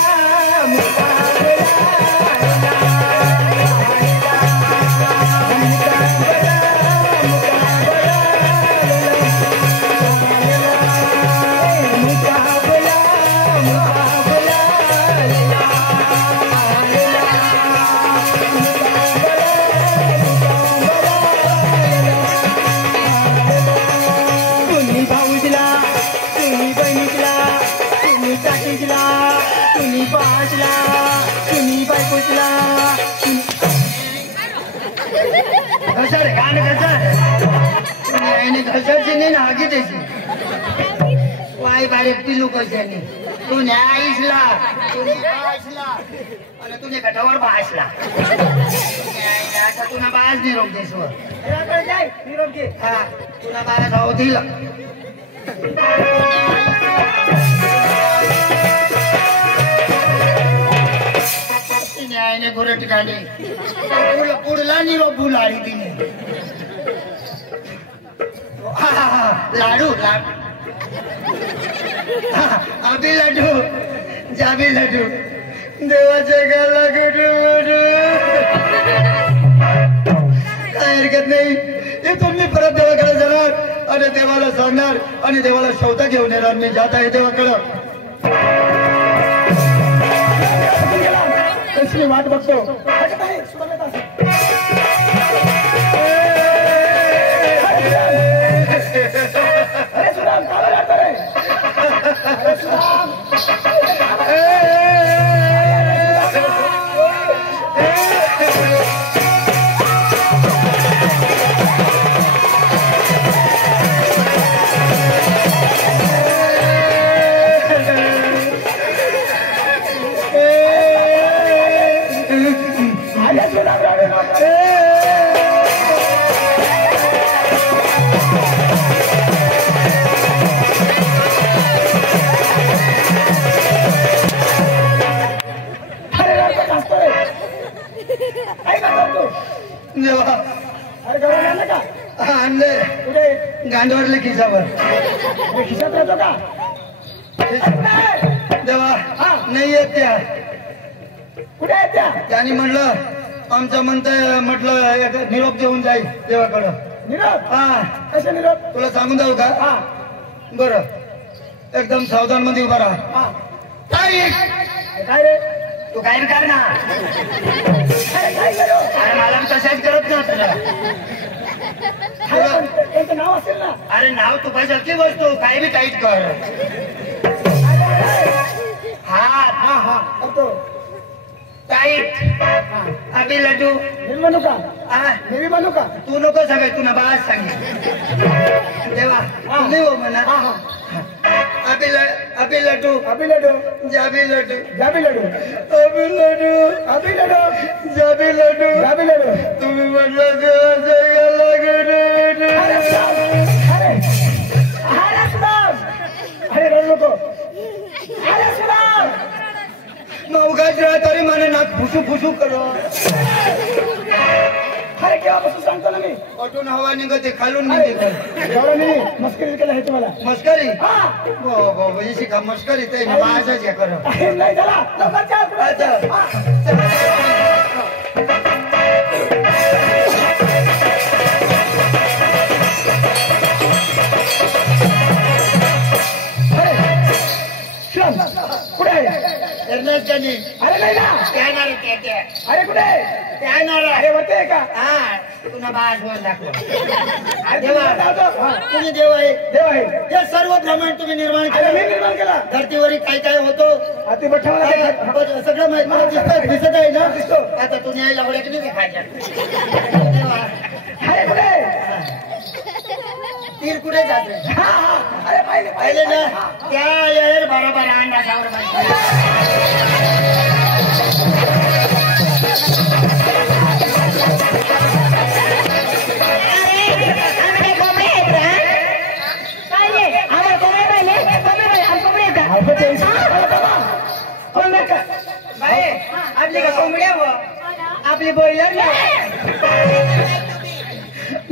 घशाची नाही हागी त्याची वाय बारीक पिलू कशाने तू न्यायसला आणि तुझे गटावर भासला तुला बाज निरोप देशवर निरोप घे. हा तुला बारा भाऊ दिला न्यायने गोरट काढे पुढला निरोप बुलाडी तिने लाडू अभि लाडू जाबी लाडू देवाच्या गाला काय हरकत नाही. इथून मी परत देवाकडे जाणार आणि देवाला सांगणार आणि देवाला शौता घेऊन येणार. मी जात आहे देवाकडं. कसली वाट बघतो. गांडवरले खिशावर खिशात राहतो का देवा नाही येत त्या कुठे आहेत त्या त्यांनी म्हणलं आमचं म्हटलं एक निरोप देऊन जाईल देवाकडं. निरोप हा कसे निरोप तुला सांगून जाऊ का. हा बरं एकदम सावधान मध्ये उभा राहा. हा काय रे तू काय कर ना अरे मला तशाच करत ना तुला. त्यांचं नाव असेल ना. अरे नाव तू पाहिजे की वस्तू काय बी टाईट कर. हा करतो टाईट अभि लड्डू मी बनू का मी बनू का. तू नको सांगाय तू ना बाज सांग देवा तुम्ही हो म्हणा. अभि लड्डू जाबी लड्डू तुम्ही म्हटलं अरे रडू नको. उगाच तरी मला नाक फुसू करो. अरे केव्हापासून सांगतो ना मी. अटून हवा निघते खालून निघते. मस्करी केलं हे तुम्हाला. मस्करी हो शिका मस्करी ते माझ्याच हे कर नाही झाला. कुठे आहे. अरे नाही ना अरे कुठे अरे होते का. हा तुला बाज वर दाखव. तुम्ही देव आहे हे सर्व ब्रह्मांड तुम्ही निर्माण मी केलं. निर्माण केला. धर्तीवरी काय होतो अति बठावला सगळं माहिती मला दिसत आहे ना. दिसतो आता तू न्याय लावल्या की नाही खायच्या. अरे कुठे तीर कुठे जाते. अरे पाहिले ना त्या येईल बरोबर अंडाच्यावर आपली का कोंबड्या आपली बैल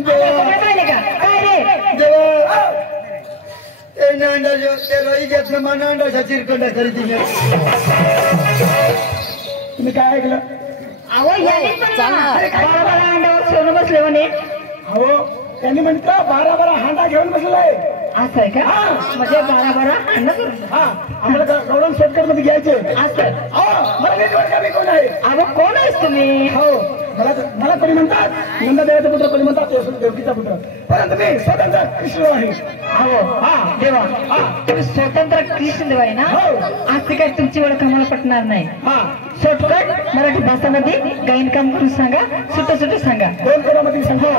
सगळे पाहिले का काय रे देवा ते नांडा जो ते रोई घेतलं मग नांडाचा चिरकंडा खरेदी तुम्ही काय ऐकलं अहो याने पण बारा बारा अंड्यावर सोनं बसले म्हणे हो त्यांनी म्हणतं 12 हांडा घेऊन बसलाय असं आहे का म्हणजे बारा बारा अंडा हा आम्हाला गौडन शॉर्टकट मध्ये घ्यायचे असं हा मला नीट वाटतं मी कोण आहे अहो कोण आहेस तुम्ही हो मला कोणी म्हणतात नंददेवाचा पुत्र कोणी म्हणतात यशोदा देवकीचा पुत्र परंतु मी स्वतंत्र कृष्ण आहे अहो हा देवा तुम्ही स्वतंत्र कृष्ण देव आहे ना असं काय तुमची ओळख आम्हाला पटणार नाही हा शॉर्टकट मराठी भाषामध्ये गायन काम करून सांगा सुट सांगा 2 कोणामध्ये सांगा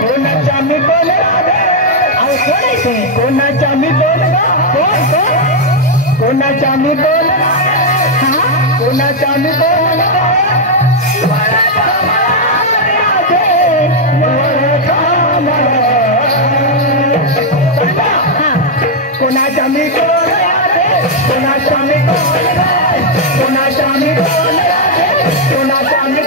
कोणाच्या मी बोल अहो कोण आहे तुम्ही कोणाच्या मी बोल कोणाच्या मी बोल कोणाच्या मी बोल कोणाच्या मी बोल कोणाच्या मी बोल कोणाच्या मी बोल कोणाच्या मी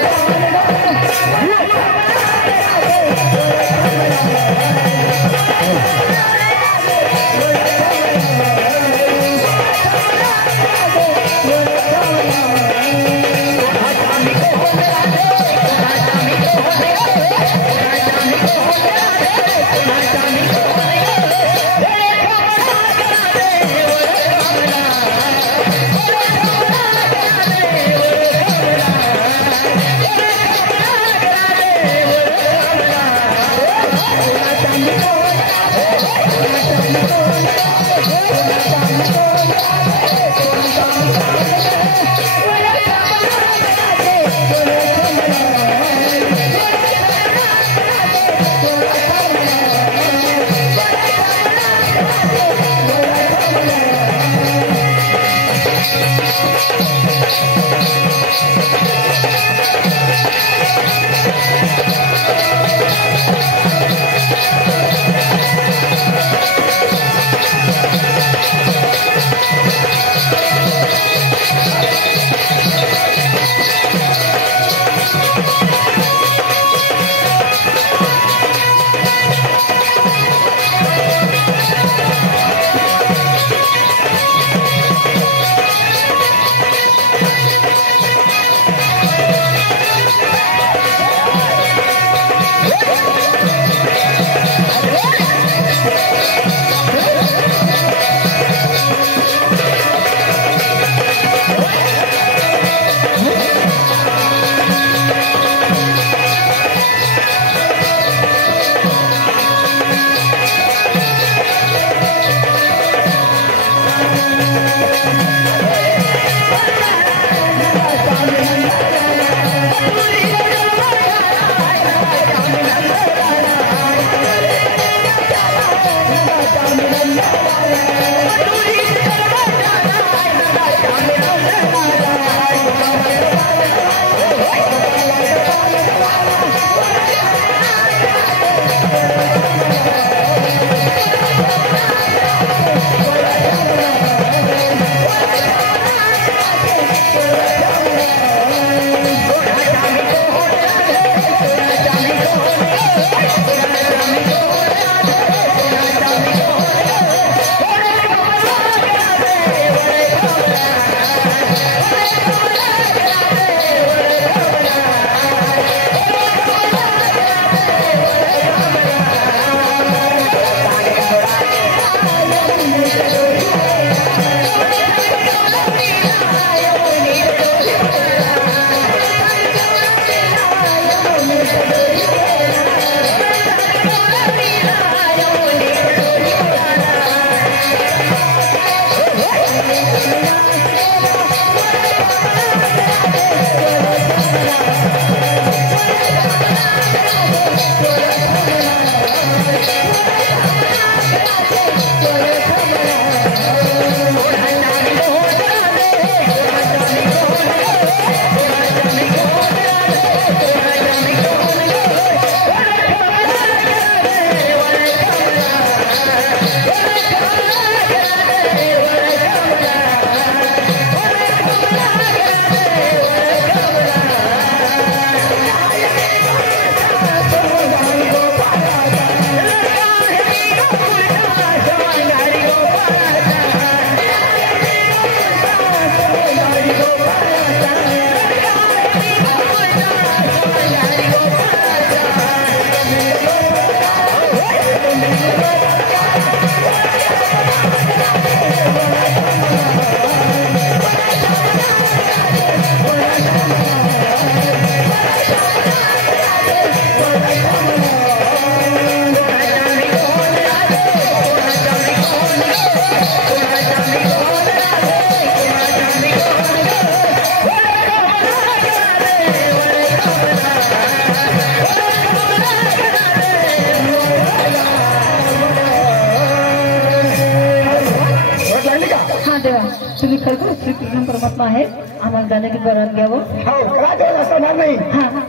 खरोखर श्रीकृष्ण परमात्मा आहे आम्हाला जानकी वरात द्यावं हो का देवाला असं होणार नाही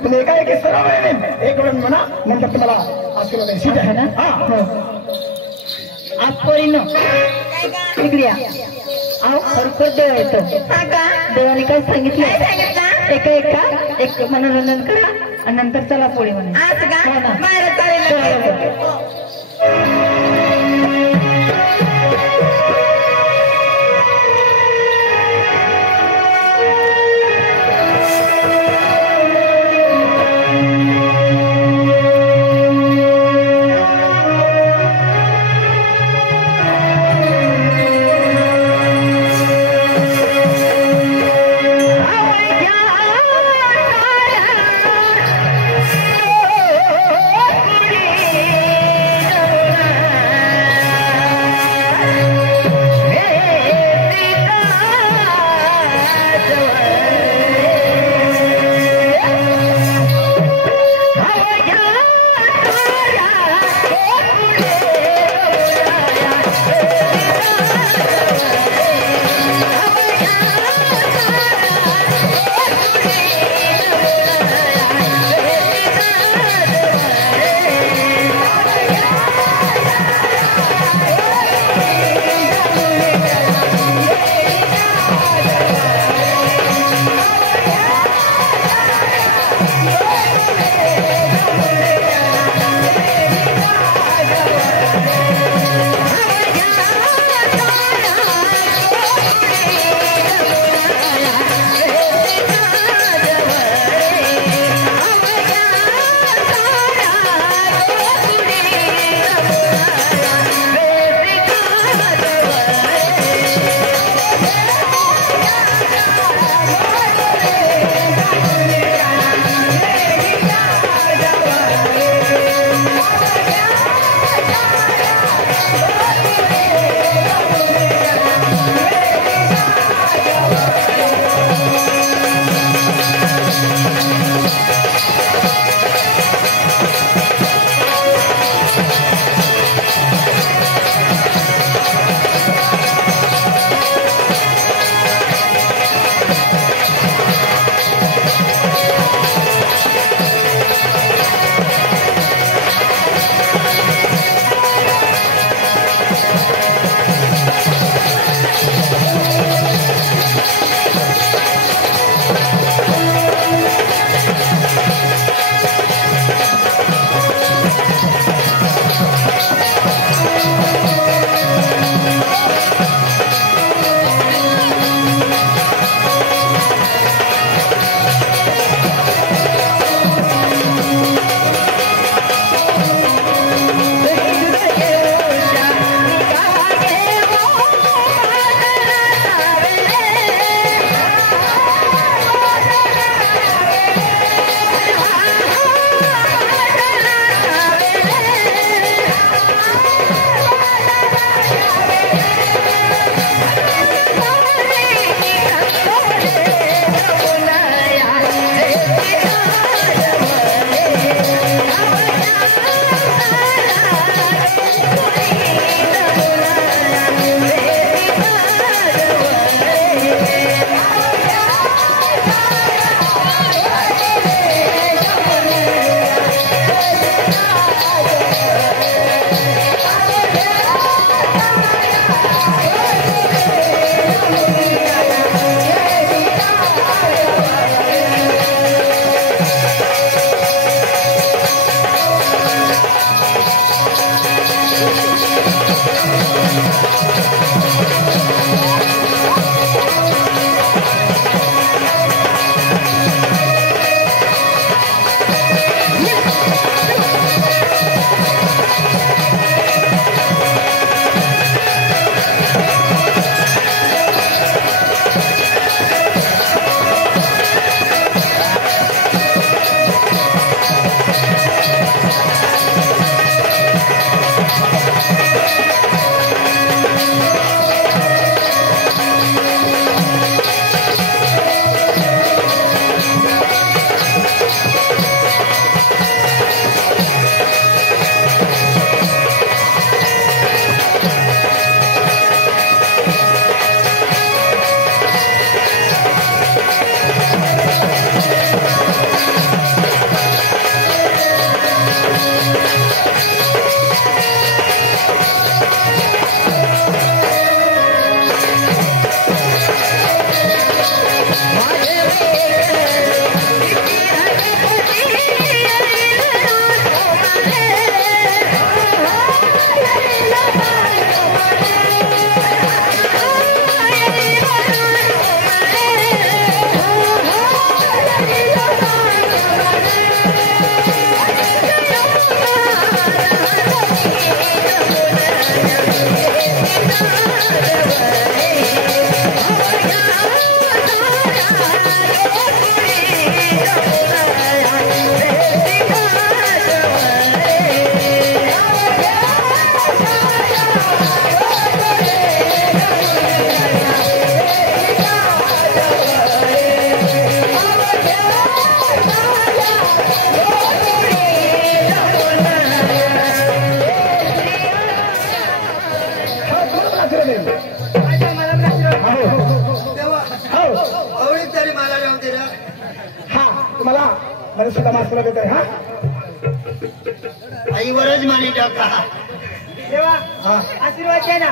तुम्ही एकाएकी सर्व वेळेने एक वेळ म्हणा नंतर तुम्हाला आशीर्वाद आहे. ठीक आहे ना हा हो आज पोरीनो इकडे या अहो खरोखर देव येतो देवाने काय सांगितलं एक मनोरंजन करा आणि नंतर चला पोळी म्हणा हो ना. हो मला सुद्धा माफ तुला देतोय हा आईवरच मानी टाका देवा हा आशीर्वाद द्या ना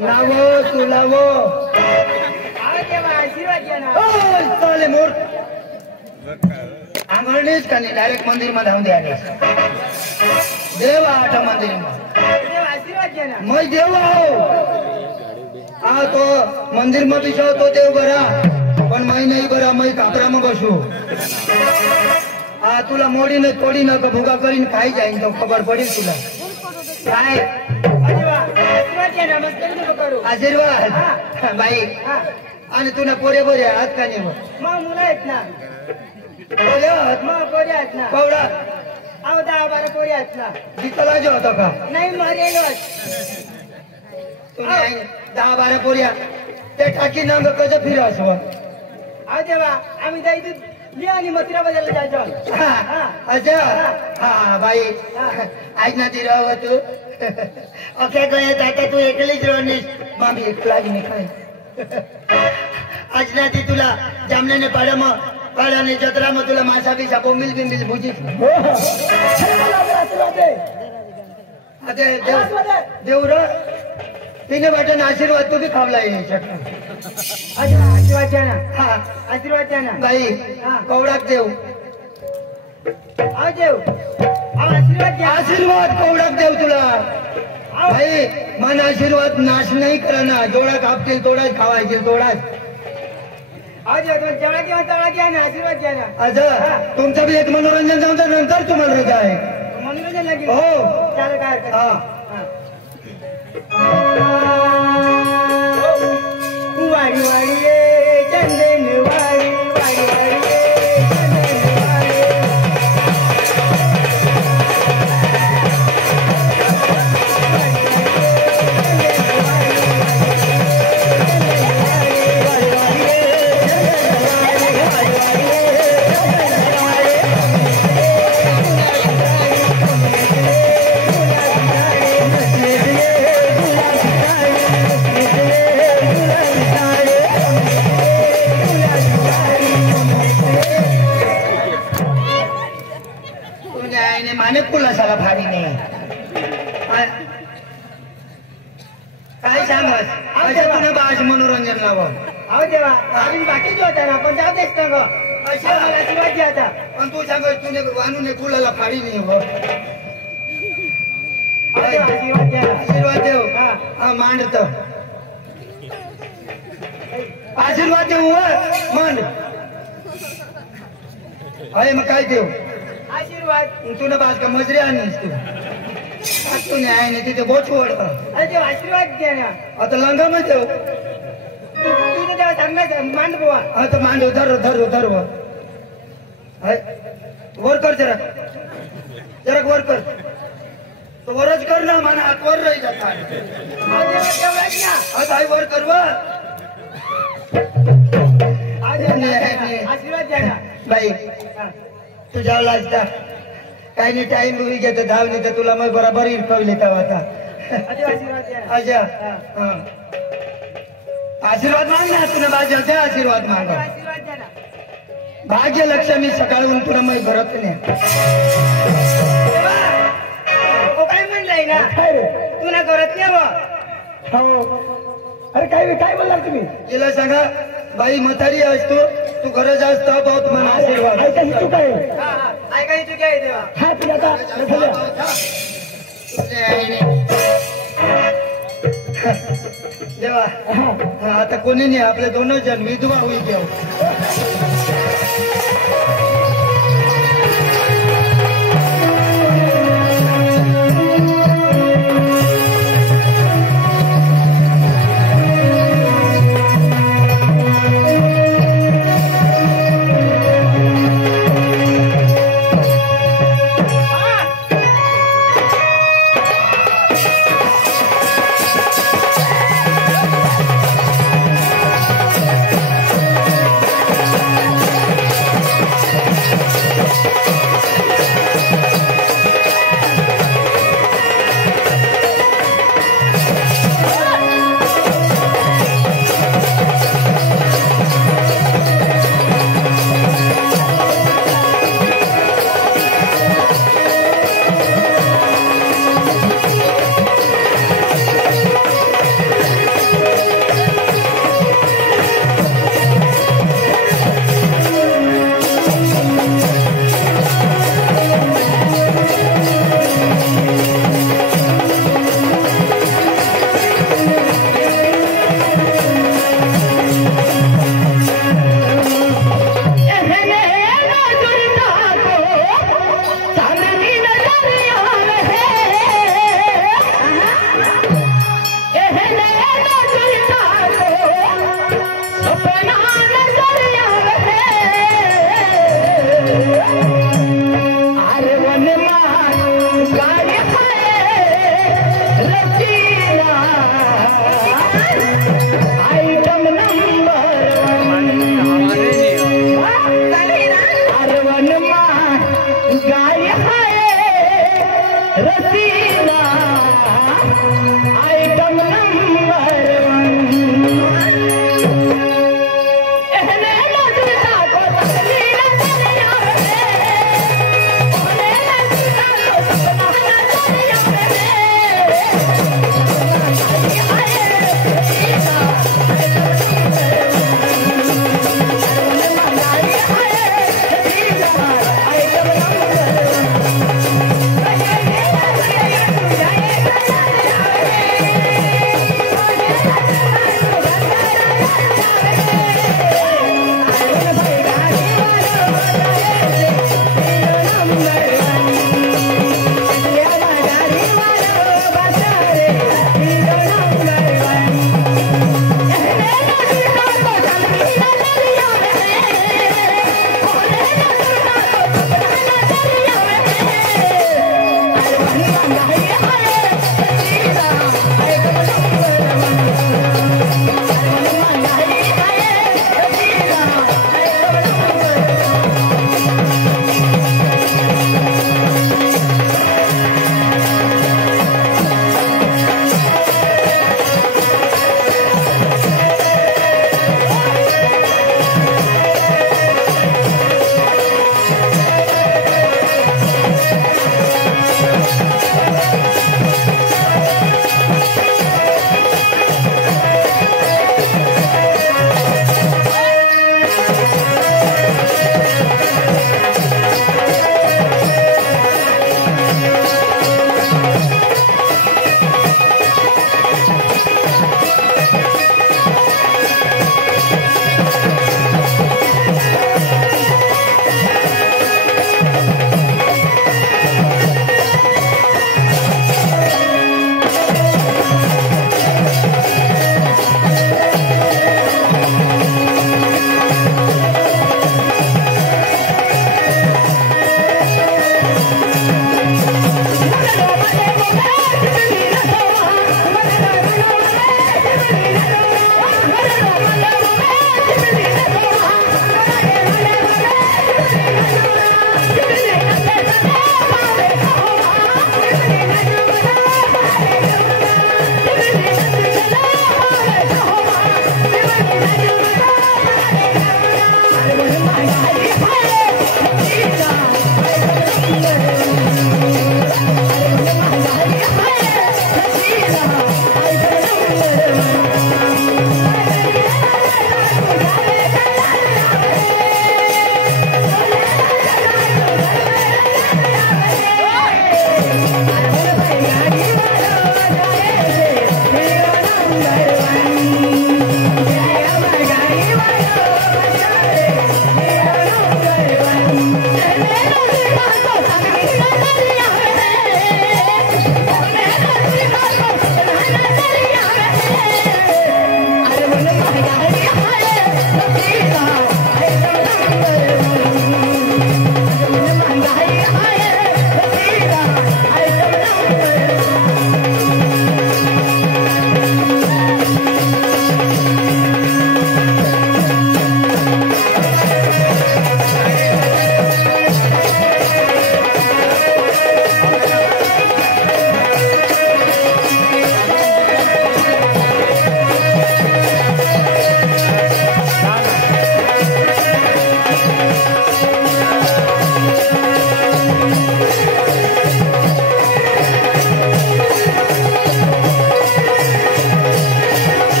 लावो तू लावो देवा आशीर्वाद द्या ना चाले मोर आंगणीच का नाही डायरेक्ट मंदिर मध्ये धावून द्या देव आठ मंदिर देवा आशीर्वाद द्या ना मै देव हा तो मंदिर मध्ये तो देव बरा पण मै नाही बरा मै कापरा मग बसू हा तुला मोडीनं तोडीनं भुगा करीन खाई जाईन तो खबर पडेल तुला काय देवा आशीर्वाद द्या ना मस्त नको करू आशीर्वाद बाई आणि तुला पोरे बोरे हात का नाही मग मुलं आहेत ना मग पोरी आहेत ना कवडा अहो 10-12 पोरी आहेत ना जितला जो होता का नाही मरेलो तुम्ही 10-12 पोऱ्या ते टाकी नांग कसं फिरा असं अहो देवा आम्ही जायचं लिहा आणि मथुरा बजायला जायचो अच्छा हा बाई ऐक ना ती राव तू ओके गयत आता तू एकलीच रोनीस मामी एकला नाही काय आज ना ती तुला जामल्याने पाड्या मग पाड्याने जत्रा मग तुला मासा बिसा बोंबील बिंबील भुजी देव र तिने वाटण आशीर्वाद तू बी खावला आशीर्वाद द्या ना हा आशीर्वाद द्या ना बाई कवडाक देव अहो देव अहो आशीर्वाद द्या आशीर्वाद कवडाक देव तुला भाई मन आशीर्वाद नाश नाही करा ना जेवढा कापतील तोडाच खावायचे तोडाच अहो देव तुम्ही जेवढा किंवा तळा घ्या ना आशीर्वाद द्या ना असं तुमचं बी एक मनोरंजन जाऊन नंतर तुम्हाला रजा आहे मनोरंजन लागेल हो चालेल काय हरकत हा नाही. वाडी वाडी ये चंदन वाडी वाडी वाडी ये चंदन वाडी माने कुलासाला भारी नाही काय सांगत तुला बाज मनोरंजन लावं अहो देवा आम्ही बाकीचे होता ना पण जाऊ देस ना गं आम्हाला आशीर्वाद द्या आता पण तू सांगत तुने वानूने कुलाला फाडी नाही हो अहो देवा आशीर्वाद द्या आशीर्वाद देव हा मांडत आशीर्वाद देऊ मांड अरे मग काय देऊ आशीर्वाद तुला बाज का मजरी आणलीस तू न्याय नाही तिथे बोचवड अरे देव आशीर्वाद द्या ना आता लंगा मग देऊ तुझं देवा सांगणार मांड बुवा आता मांडव धर वर कर जरा वर कर तो वरच कर ना मला हात वर राही जाता अहो देवा तेवढाच ना आता आई वर कर वर आशीर्वाद द्या ना बाई तुझ्या लाजता काही नाही टाइम उभी घेतो धावली तर तुला मग बरोबर इरकवली तेव्हा आता आशीर्वाद द्या ना अच्छा आशीर्वाद माग ना तुला माझ्या आशीर्वाद माग आशीर्वाद द्या ना भाग्य लक्ष्मी सकाळून तुला मग घरात नाही काय म्हणलंय ना काय रे तुला करत नाही बा हो अरे काय बोलणार तुम्ही तिला सांगा बाई म्हातारी असतो तू घरात जास्त बहुत मला आशीर्वाद ऐका ही चूक आहे ऐकाय तू काय देवा हा तुला आता देवा आता कोणी नाही आपले दोन जण विधवा होईल तेव्हा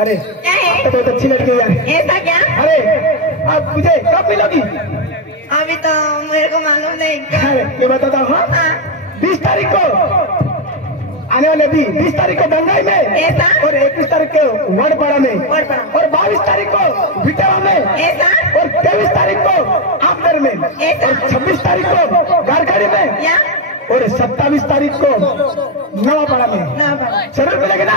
अरे तो बहुत अच्छी लड़की है यार। ऐसा क्या? अरे आप मुझे कब मिलोगी? अभी तो मेरे को मालूम नहीं। अरे ये बताता हूँ। 20 तारीख को आने वाले 20 तारीख को दंगाई में ऐसा? और 21 तारीख को वड़पाड़ा में वड़पाड़ा। और 22 तारीख को भिटावा में ऐसा? और 23 तारीख को आमदर में ऐसा? और 26 तारीख को गारगाड़ी में या? और 27 तारीख को नवापाड़ा में। जरूर मिलेगी ना?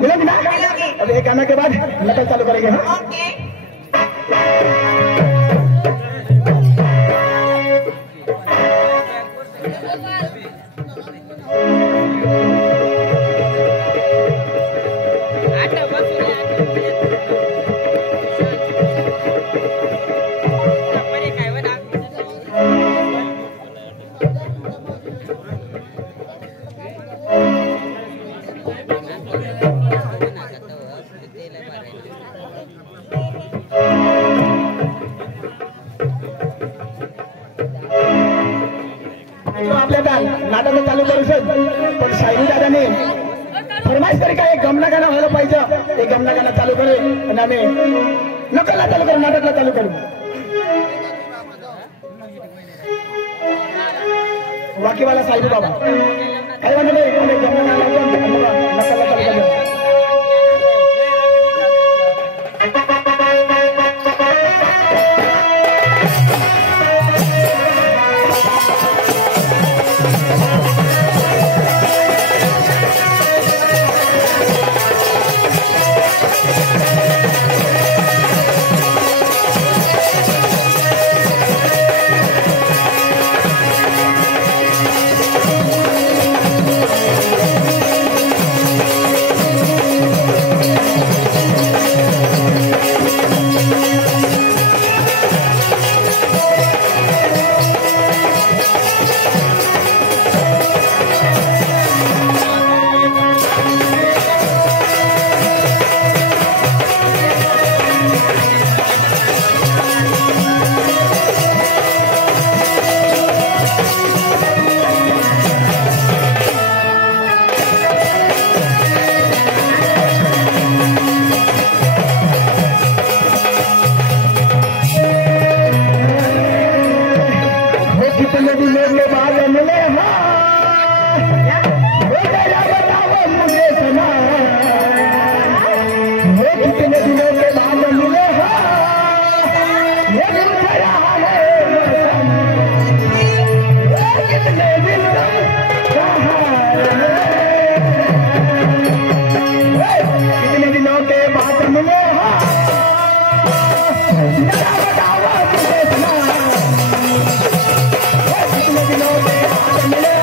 मिलेगी ना? मिलेगी। अब एक गाना के बाद नकल चालू करेंगे। हाँ ओके। नाटक चालू करू पण साईनी दादाने फरमाईश करी का एक गमना गाणं व्हायला पाहिजे। एक गमना गाणं चालू करू आणि आम्ही नकलला चालू करू, नाटकला चालू करू। वाकीवाला साहेब बाबा काय म्हणले आम्ही गमना गाणं लावतो नकलला चालू करू। कितने दिनों के बाद मिले बताओ मुझे सुना कितने दिनों के बाद मिले ये दिन खड़ा है कितने दिन कितने दिनों के बाद मिले बताओ मुझे सुना कितने दिनों के बाद मिले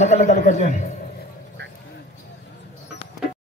नकल करजन